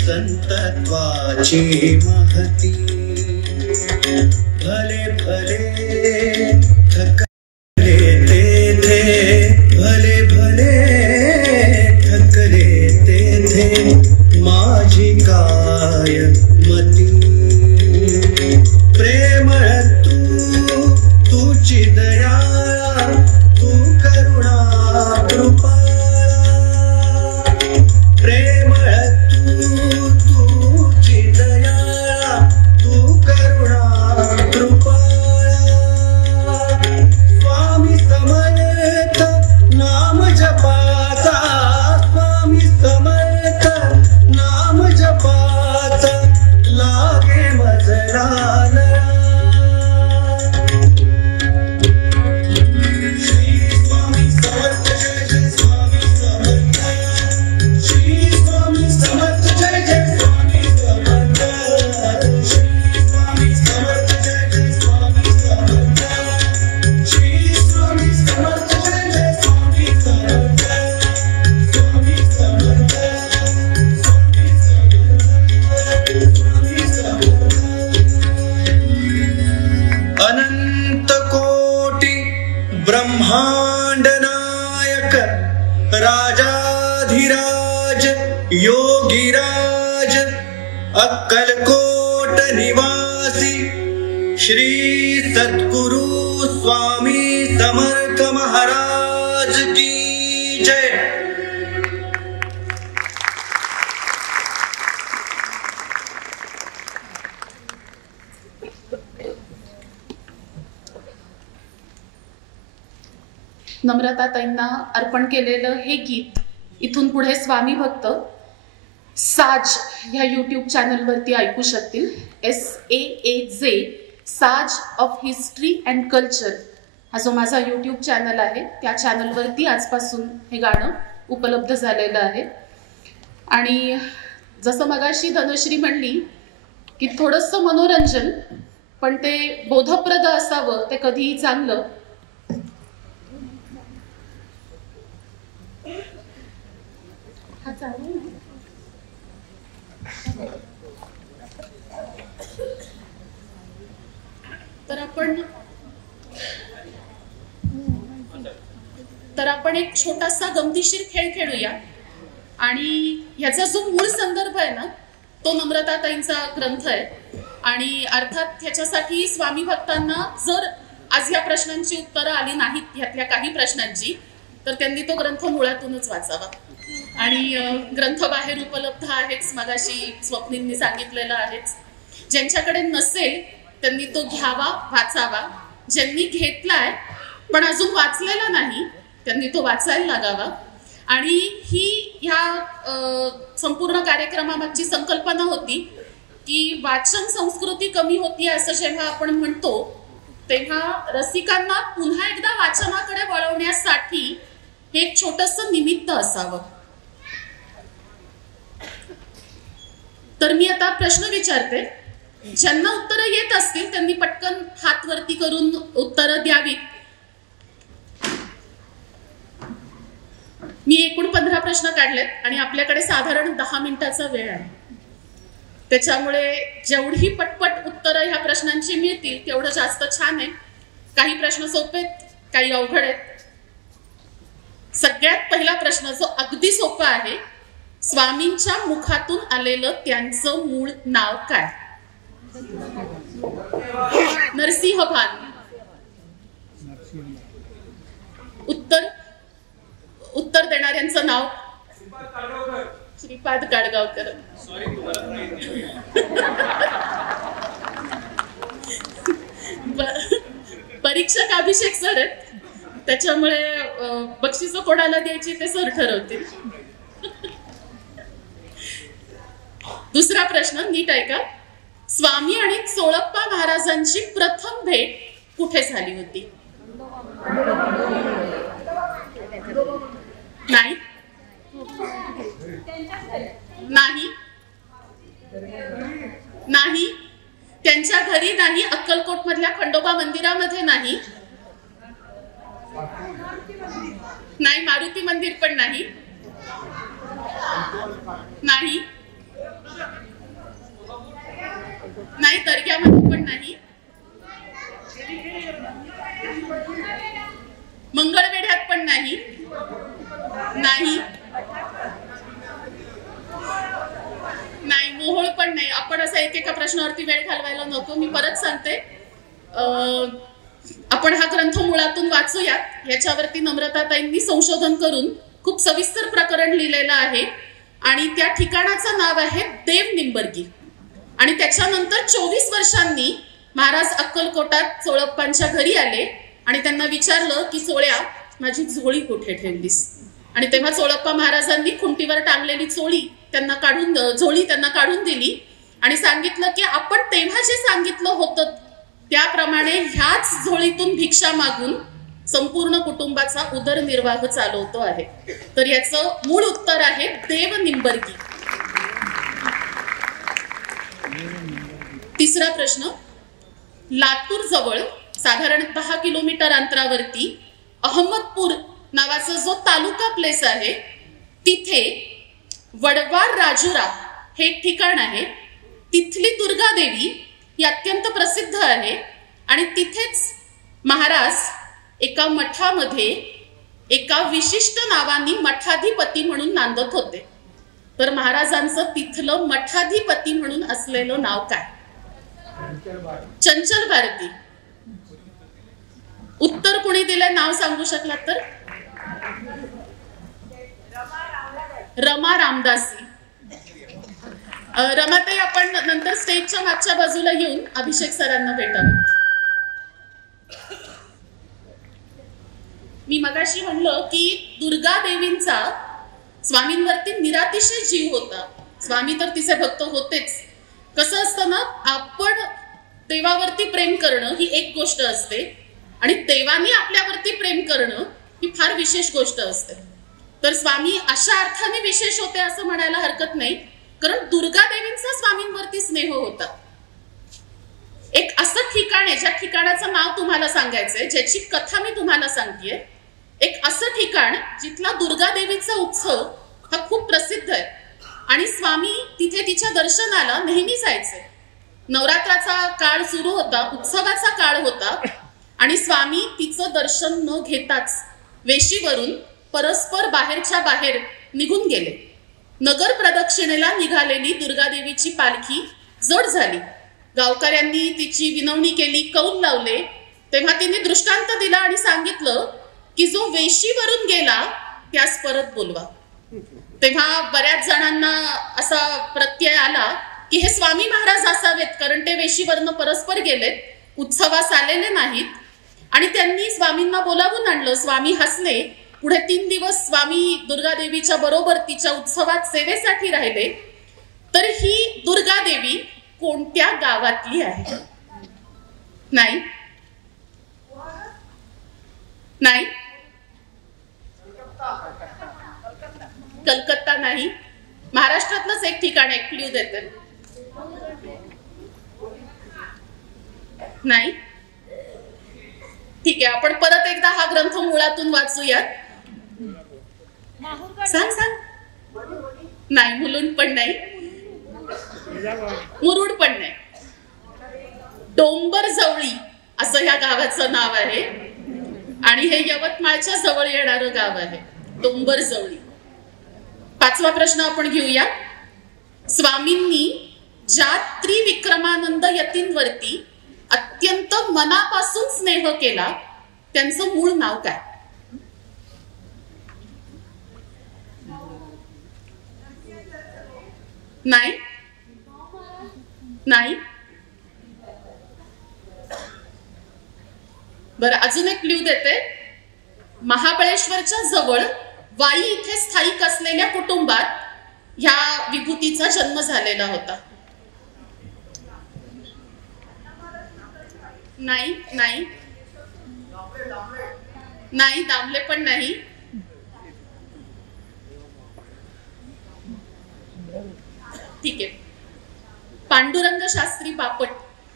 संतत्वाची महती भले भले थकले तेथे भले भले थकले तेथे माझी काय मती प्रेमळ तुझी दया तू करुणा कृपा प्रेमळ तुझी दया तू करुणा कृपा स्वामी समर्थ नाम जपाचा स्वामी समर्थ नाम जपाचा लागे मजला श्री स्वामी समर्थ जय जय स्वामी समर्थ श्री स्वामी समर्थ जय जय स्वामी समर्थ श्री स्वामी समर्थ जय जय स्वामी समर्थ श्री स्वामी समर्थ जय जय स्वामी समर्थ स्वामी समर्थ स्वामी समर्थ अनंत कोटी ब्रह्मांड नायक राजाधिराज योगीराज अक्कलकोट निवासी श्री सद्गुरु स्वामी समर्थ महाराज की जय नम्रताताईंना अर्पण केलेलं हे गीत इथून पुढे स्वामी भक्त साज ह्या यूट्यूब चॅनलवरती ऐकू शकतील. SAAJ साज ऑफ हिस्ट्री अँड कल्चर हा जो माझा यूट्यूब चॅनल आहे त्या चॅनलवरती आजपासून हे गाणं उपलब्ध झालेलं आहे. आणि जसं मगाशी धनश्री म्हणली की थोडंसं मनोरंजन पण ते बोधप्रद असावं ते कधीही चांगलं. तर आपण तर आपण एक छोटासा गमतीशीर खेळ खेळूया. आणि ह्याचा जो मूळ संदर्भ आहे ना, तो नम्रताताईंचा ग्रंथ आहे. आणि अर्थात ह्याच्यासाठी स्वामी भक्तांना जर आज या प्रश्नांची उत्तरं आली नाहीत, ह्यातल्या काही प्रश्नांची, तर त्यांनी तो ग्रंथ मुळातूनच वाचावा. आणि ग्रंथ बाहेर उपलब्ध आहेच, मगाशी स्वप्नींनी सांगितलेलं आहेच. ज्यांच्याकडे नसेल त्यांनी तो घ्यावा, वाचावा. ज्यांनी घेतलाय पण अजून वाचलेला नाही त्यांनी तो वाचायला लागावा. आणि ही ह्या संपूर्ण कार्यक्रमामागची संकल्पना होती की वाचन संस्कृती कमी होती असं जेव्हा आपण म्हणतो, तेव्हा रसिकांना पुन्हा एकदा वाचनाकडे वळवण्यासाठी हे एक छोटंसं निमित्त असावं. तर मी आता प्रश्न विचारते. ज्यांना उत्तरं येत असतील त्यांनी पटकन हात वरती करून उत्तरं द्यावीत. मी एकूण 15 प्रश्न काढलेत आणि आपल्याकडे साधारण 10 मिनिटाचा वेळ आहे. त्याच्यामुळे जेवढी पटपट उत्तरं ह्या प्रश्नांची मिळतील तेवढं जास्त छान आहे. काही प्रश्न सोपे आहेत, काही अवघड आहेत. सगळ्यात पहिला प्रश्न जो अगदी सोपा आहे, स्वामींच्या मुखातून आलेलं त्यांचं मूळ नाव काय? नरसिंह भान. उत्तर देणाऱ्यांचं नाव? श्रीपाद काडगावकर. परीक्षक अभिषेक सर आहेत, त्याच्यामुळे बक्षीस कोणाला द्यायची ते सर ठरवतील. दुसरा प्रश्न नीट ऐका. स्वामी आणि चोळप्पा महाराजांची प्रथम भेट कुठे झाली होती? नाही नाही नाही, त्यांच्या घरी नाही. अक्कलकोट मधल्या खंडोबा मंदिरामध्ये नाही. नाही, मारुती मंदिर पण नाही. नाही नाही, दर्ग्यामध्ये पण नाही. मंगळवेढ्यात पण नाही. नाही नाही, मोहोळ पण नाही. आपण असं एकेका प्रश्नावरती वेळ घालवायला नको. मी परत सांगते, आपण हा ग्रंथ मुळातून वाचूयात. याच्यावरती नम्रताताईंनी संशोधन करून खूप सविस्तर प्रकरण लिहिलेलं आहे. आणि त्या ठिकाणाचं नाव आहे देव निंबर्गी. आणि त्याच्यानंतर 24 वर्षांनी महाराज अक्कलकोटात चोळप्पांच्या घरी आले आणि त्यांना विचारलं की चोळ्या, माझी झोळी कुठे ठेवलीस? आणि तेव्हा चोळप्पा महाराजांनी खुंटीवर टांगलेली झोळी त्यांना काढून दिली आणि सांगितलं की आपण तेव्हा जे सांगितलं होतं त्याप्रमाणे ह्याच झोळीतून भिक्षा मागून संपूर्ण कुटुंबाचा उदरनिर्वाह चालवतो आहे. तर याचं मूळ उत्तर आहे देव निंबर्गी. तिसरा प्रश्न. लातूर जवळ साधारण 10 किलोमीटर अंतरावरती अहमदपूर नावाचा जो तालुका प्लेस आहे, तिथे वडवार राजुरा हे एक ठिकाण आहे. तिथली दुर्गा देवी ही अत्यंत प्रसिद्ध आहे. आणि तिथेच महाराज एका मठामध्ये एका विशिष्ट नावानी मठाधिपती म्हणून नांदत होते. तर महाराजांचं तिथलं मठाधिपती म्हणून असलेलं नाव काय? चंचल भारती. उत्तर कुणी दिलं नाव सांगू शकलात तर? रमा रामदासी. रमाताई, आपण नंतर स्टेजच्या मागच्या बाजूला येऊन अभिषेक सरांना भेटावं. मी मगाशी म्हणलं की दुर्गा देवींचा स्वामींवरती निरातिशय जीव होता. स्वामी तर तिचे भक्त होतेच. कसं असतं ना, आपण देवावरती प्रेम करणं ही एक गोष्ट असते आणि देवानी आपल्यावरती प्रेम करणं ही फार विशेष गोष्ट असते. तर स्वामी अशा अर्थाने विशेष होते असं म्हणायला हरकत नाही, कारण दुर्गा देवींचा स्वामींवरती स्नेह होता. एक असं ठिकाण आहे ज्या ठिकाणाचं नाव तुम्हाला सांगायचंय, ज्याची कथा मी तुम्हाला सांगतेय. एक असं ठिकाण जिथला दुर्गा देवीचा उत्सव हा खूप प्रसिद्ध आहे आणि स्वामी तिथे तिच्या दर्शनाला नेहमी जायचे. नवरात्राचा काळ सुरू होता, उत्सवाचा काळ होता आणि स्वामी तिचं दर्शन न घेताच वेशीवरून परस्पर बाहेरच्या बाहेर निघून गेले. नगर प्रदक्षिणेला निघालेली दुर्गादेवीची पालखी जड झाली. गावकऱ्यांनी तिची विनवणी केली, कौल लावले. तेव्हा तिने दृष्टांत दिला आणि सांगितलं की जो वेशीवरून गेला त्यास परत बोलवा. तेव्हा बऱ्याच जणांना असा प्रत्यय आला की हे स्वामी महाराज असावेत, कारण ते वेशीवरनं परस्पर गेलेत, उत्सवास आलेले नाहीत. आणि त्यांनी स्वामींना बोलावून आणलं. स्वामी हसले. पुढे 3 दिवस स्वामी दुर्गादेवीच्या बरोबर तिच्या उत्सवात सेवेसाठी राहिले. तर ही दुर्गादेवी कोणत्या गावातली आहे? नाही नाही, कलकत्ता नाही. महाराष्ट्रातलंच एक ठिकाण आहे, क्ल्यू देते. नाही. ठीक आहे, आपण परत एकदा हा ग्रंथ मुळातून वाचूयात. सांग सांग. नाही, मुलुंड पण नाही, मुरुड पण नाही. डोंबरजवळी असं ह्या गावाचं नाव आहे आणि हे यवतमाळच्या जवळ येणारं गाव आहे, डोंबरजवळी. 5वा प्रश्न आपण घेऊया. स्वामींनी ज्या त्रिविक्रमानंद यतींवरती अत्यंत मनापासून स्नेह केला त्यांचं मूळ नाव काय? नाही नाही. बरं, अजून एक क्ल्यू देते. महाबळेश्वरच्या जवळ वाई इथे स्थायिक असलेल्या कुटुंबात ह्या विभूतीचा जन्म झालेला होता. नाही नाही नाही, दामले पण नाही. ठीक आहे. पांडुरंग शास्त्री बापट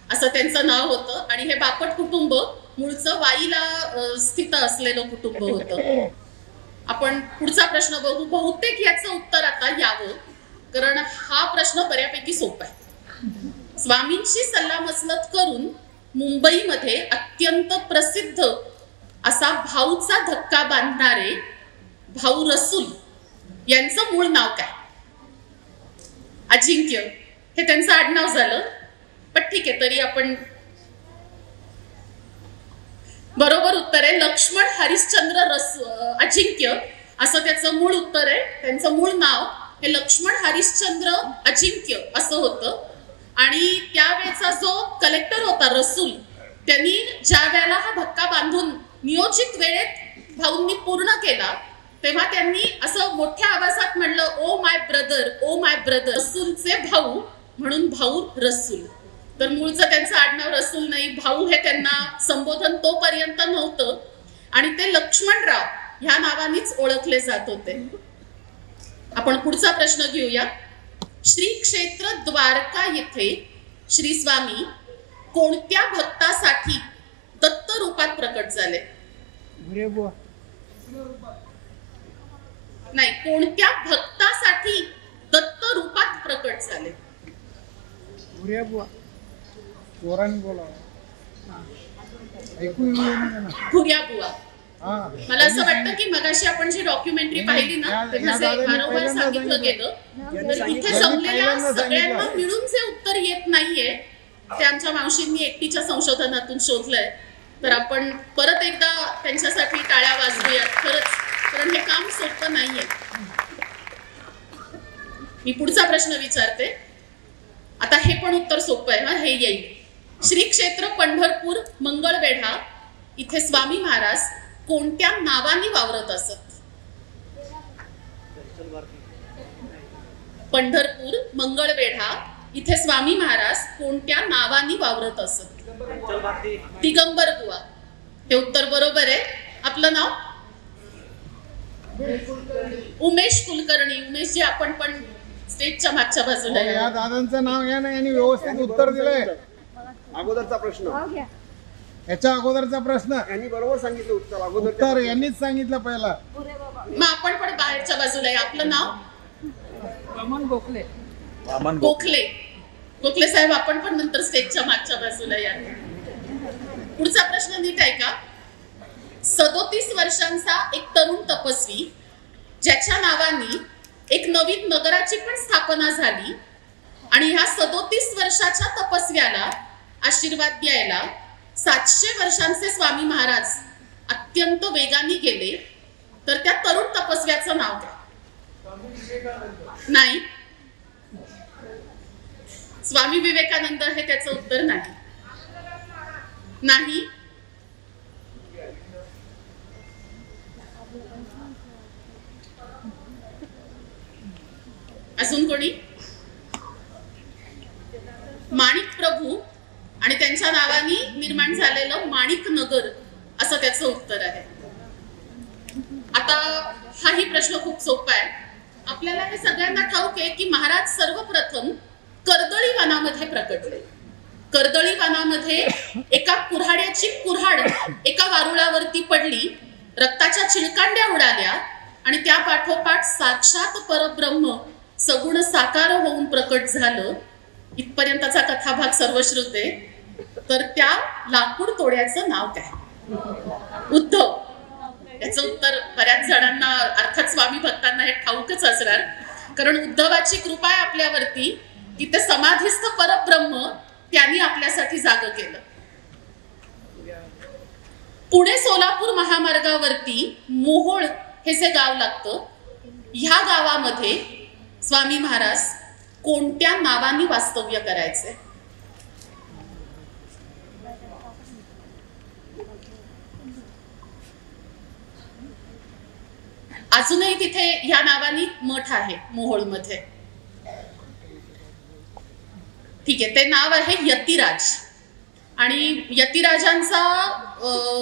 असं त्यांचं नाव होतं आणि हे बापट कुटुंब मूळचं वाईला स्थित असलेलं कुटुंब होतं. आपण पुढचा प्रश्न बघू. बहुतेक याचं उत्तर आता यावं, कारण हा प्रश्न बऱ्यापैकी सोपा आहे. स्वामींची सल्लामसलत करून मुंबईमध्ये अत्यंत प्रसिद्ध असा भाऊचा धक्का बांधणारे भाऊ रसूल यांचं मूळ नाव काय? अजिंक्य हे त्यांचं आडनाव झालं, पण ठीक आहे, तरी आपण बरोबर उत्तर आहे. लक्ष्मण हरिश्चंद्र अजिंक्य असं त्याचं मूळ उत्तर आहे. त्यांचं मूळ नाव हे लक्ष्मण हरिश्चंद्र अजिंक्य असं होतं. आणि त्यावेळेचा जो कलेक्टर होता रसूल, त्यांनी ज्या वेळेला हा धक्का बांधून नियोजित वेळेत भाऊंनी पूर्ण केला, तेव्हा त्यांनी असं मोठ्या आवाजात म्हणलं, oh my brother, oh my brother. रसूलचे भाऊ म्हणून भाऊ रसूल. तर मूळचं त्यांचं आडनाव रसूल नाही, भाऊ हे त्यांना संबोधन तोपर्यंत नव्हतं आणि ते लक्ष्मणराव ह्या नावानेच ओळखले जात होते. आपण पुढचा प्रश्न घेऊया. श्री क्षेत्र द्वारका येथे श्री स्वामी कोणत्या भक्तासाठी दत्त रूपात प्रकट झाले? नाही, कोणत्या भक्तासाठी दत्त रूपात प्रकट झाले? भुर्या बुवा. मला असं वाटतं की मगाशी आपण जी डॉक्युमेंटरी पाहिली ना, तेव्हा जे वारंवार सांगितलं गेलं, तर इथे जमलेल्या सगळ्यांना मिळून जे उत्तर येत नाहीये ते आमच्या मावशींनी एकटीच्या संशोधनातून शोधलंय. तर आपण परत एकदा त्यांच्यासाठी टाळ्या वाजवूयात खरंच, कारण हे काम सोपं नाहीये. मी पुढचा प्रश्न विचारते. आता हे पण उत्तर सोपं आहे, हा हे येईल. श्री क्षेत्र पंढरपूर मंगळवेढा इथे स्वामी महाराज कोणत्या नावाने वावरत असत? पंढरपूर मंगळवेढा इथे स्वामी महाराज कोणत्या नावाने वावरत असत? दिगंबर बुवा. हे उत्तर बरोबर आहे. आपलं नाव? उमेश कुलकर्णी. उमेशजी, आपण पण स्टेजच्या मागच्या बाजूला या दादांचं नाव घ्या ना, यांनी व्यवस्थित उत्तर दिलंय. अगोदरचा प्रश्न, याच्या अगोदरचा प्रश्न यांनी बरोबर सांगितलं उत्तर. अगोदर उत्तर यांनीच सांगितलं पहिला. मग आपण पण बाहेरच्या बाजूला आहे. आपलं नाव? गोखले. गोखले साहेब, आपण पण नंतर स्टेजच्या मागच्या बाजूला या. पुढचा प्रश्न नीट आहे का? 37 वर्षांचा एक तरुण तपस्वी, ज्याच्या नावाने एक नवीन नगराची पण स्थापना झाली, आणि ह्या 37 वर्षाच्या तपस्व्याला आशीर्वाद द्यायला 700 वर्षांचे स्वामी महाराज अत्यंत वेगाने गेले, तर त्या तरुण तपस्व्याचं नाव काय? नाही, स्वामी विवेकानंद हे त्याचं उत्तर नाही. नाही, अजून कोणी? माणिक प्रभू आणि त्यांच्या नावाने निर्माण झालेलं माणिक नगर असं त्याचं उत्तर आहे. आता हाही प्रश्न खूप सोपा आहे. आपल्याला हे सगळ्यांना ठाऊक आहे की महाराज सर्वप्रथम कर्दळी वनामध्ये प्रकटले. कर्दळी वनामध्ये एका कुऱ्हाड्याची कुऱ्हाड एका वारुळावरती पडली, रक्ताच्या चिळकांड्या उडाल्या आणि त्या पाठोपाठ साक्षात परब्रह्म सगुण साकार होऊन प्रकट झालं. इथपर्यंतचा कथाभाग सर्वश्रुत आहे. तर त्या लाकूड तोड्याचं नाव काय? उद्धव. याचं उत्तर बऱ्याच जणांना अर्थात स्वामी भक्तांना हे ठाऊकच असणार, कारण उद्धवाची कृपा आहे आपल्यावरती की ते समाधीस्थ परब्रह्म त्यांनी आपल्यासाठी जाग केलं. पुणे सोलापूर महामार्गावरती मोहोळ हे जे गाव लागतं, ह्या गावामध्ये स्वामी महाराज कोणत्या नावाने वास्तव्य करायचे? अजूनही तिथे ह्या नावाने मठ आहे मोहोळमध्ये. ठीक आहे, ते नाव आहे यतिराज. आणि यतिराजांचा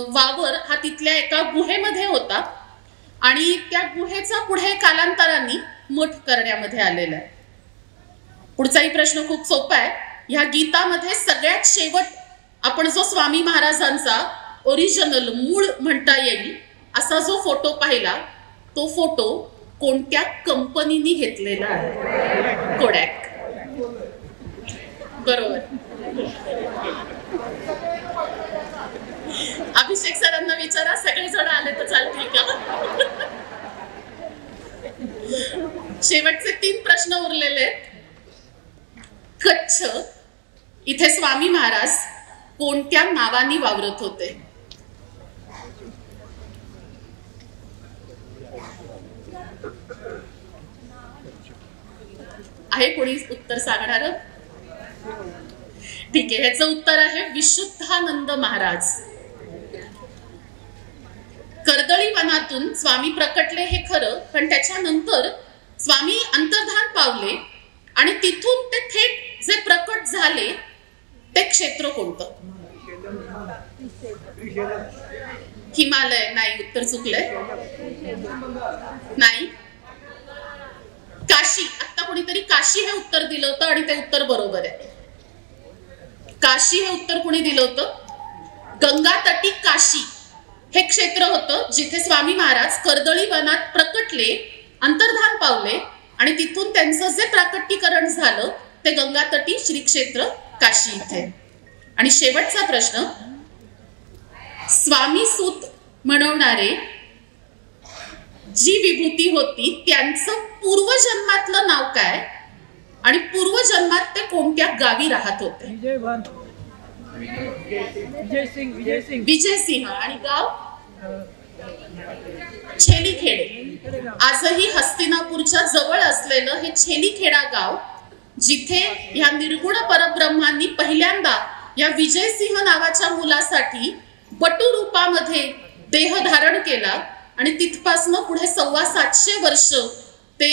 वावर हा तिथल्या एका गुहेमध्ये होता आणि त्या गुहेचा पुढे कालांतराने मठ करण्यामध्ये आलेला आहे. पुढचाही प्रश्न खूप सोपा आहे. ह्या गीतामध्ये सगळ्यात शेवट आपण जो स्वामी महाराजांचा ओरिजिनल मूळ म्हणता येईल असा जो फोटो पाहिला, तो फोटो कोणत्या कंपनीने घेतलेला आहे? कोडॅक. बरोबर. अभिषेक सरांना विचारा, सगळे जण आले तर चालतील का? शेवटचे 3 प्रश्न उरलेले आहेत. कच्छ इथे स्वामी महाराज कोणत्या नावाने वावरत होते? आहे कोणी उत्तर सांगणार? ठीक आहे, ह्याचं उत्तर आहे विशुद्धानंद महाराज. कर्दळी वनातून स्वामी प्रकटले हे खरं, पण त्याच्यानंतर स्वामी अंतर्धान पावले आणि तिथून ते थेट जे प्रकट झाले ते क्षेत्र कोणतं? हिमालय. नाही, उत्तर चुकलंय. नाही, काशी. आता कोणीतरी काशी हे उत्तर दिलं होतं आणि ते उत्तर बरोबर आहे. काशी हे उत्तर कोणी दिलं होतं? गंगातटी काशी हे क्षेत्र होतं जिथे स्वामी महाराज कर्दळी वनात प्रकटले, अंतर्धान पावले आणि तिथून त्यांचं जे प्राकटीकरण झालं ते गंगातटी श्री क्षेत्र काशी इथे. आणि शेवटचा प्रश्न, स्वामी सूत म्हणवणारे जी विभूती होती त्यांचं पूर्वजन्मातलं नाव काय आणि पूर्वजन्मात ते कोणत्या गावी राहत होते? विजयसिंह. आणि गाव? छेलीखेडे. आजही हस्तिनापूरच्या जवळ असलेलं हे छेलीखेडा गाव, जिथे ह्या निर्गुण परब्रह्मांनी पहिल्यांदा या विजयसिंह नावाच्या मुलासाठी बटू रूपामध्ये देह धारण केला आणि तिथपासनं पुढे 725 वर्ष ते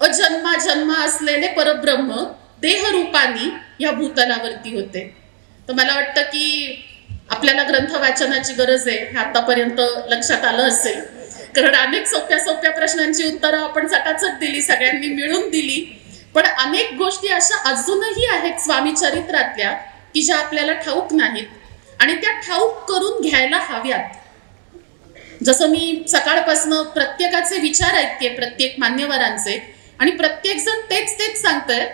अजन्मा असलेले परब्रह्म देह रूपाने या भूतलावरती होते. तर मला वाटतं की आपल्याला ग्रंथ वाचनाची गरज आहे हे आतापर्यंत लक्षात आलं असेल, कारण अनेक सोप्या प्रश्नांची उत्तरं आपण चटाचट दिली, सगळ्यांनी मिळून दिली. पण अनेक गोष्टी अशा अजूनही आहेत स्वामी चरित्रातल्या की ज्या आपल्याला ठाऊक नाहीत आणि त्या ठाऊक करून घ्यायला हव्यात. जसं मी सकाळपासून प्रत्येकाचे विचार ऐकते, प्रत्येक मान्यवरांचे, आणि प्रत्येक जण तेच सांगतंय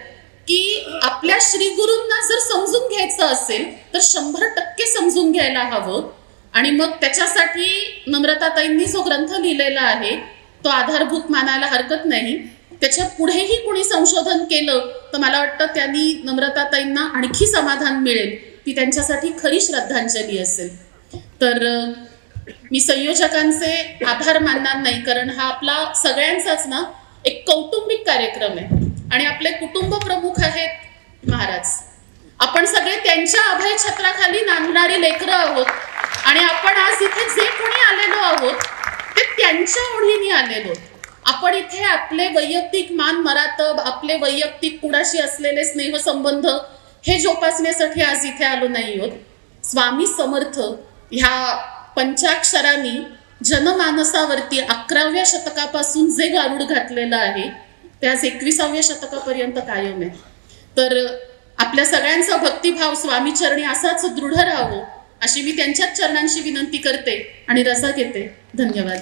की आपल्या श्री गुरूंना जर समजून घ्यायचं असेल तर 100% समजून घ्यायला हवं. आणि मग त्याच्यासाठी नम्रताताईंनी जो ग्रंथ लिहिलेला आहे तो आधारभूत मानायला हरकत नाही. त्याच्या पुढेही कुणी संशोधन केलं तर मला वाटतं त्यांनी नम्रताताईंना आणखी समाधान मिळेल. ती त्यांच्यासाठी खरी श्रद्धांजली असेल. तर मी संयोजकांचे आभार मानणार नाही, कारण हा आपला सगळ्यांचाच ना एक कौटुंबिक कार्यक्रम आहे आणि आपले कुटुंब प्रमुख आहेत महाराज. आपण सगळे त्यांच्या अभय छत्राखाली नांदणारी लेकरं आहोत आणि आपण आज इथे जे कोणी आलेलो आहोत ते त्यांच्या ओढीने आलेलो. आपण इथे आपले वैयक्तिक मान मरातब, आपले वैयक्तिक कुणाशी असलेले स्नेहसंबंध हे जोपासण्यासाठी आज इथे आलो नाही आहोत. स्वामी समर्थ ह्या पंचाक्षरांनी जनमानसावरती 11व्या शतकापासून जे गारुड घातलेलं आहे ते आज 21व्या शतकापर्यंत कायम आहे. तर आपल्या सगळ्यांचा भक्तिभाव स्वामी चरणी असाच दृढ राहावं अशी मी त्यांच्याच चरणांशी विनंती करते आणि रजा घेते. धन्यवाद.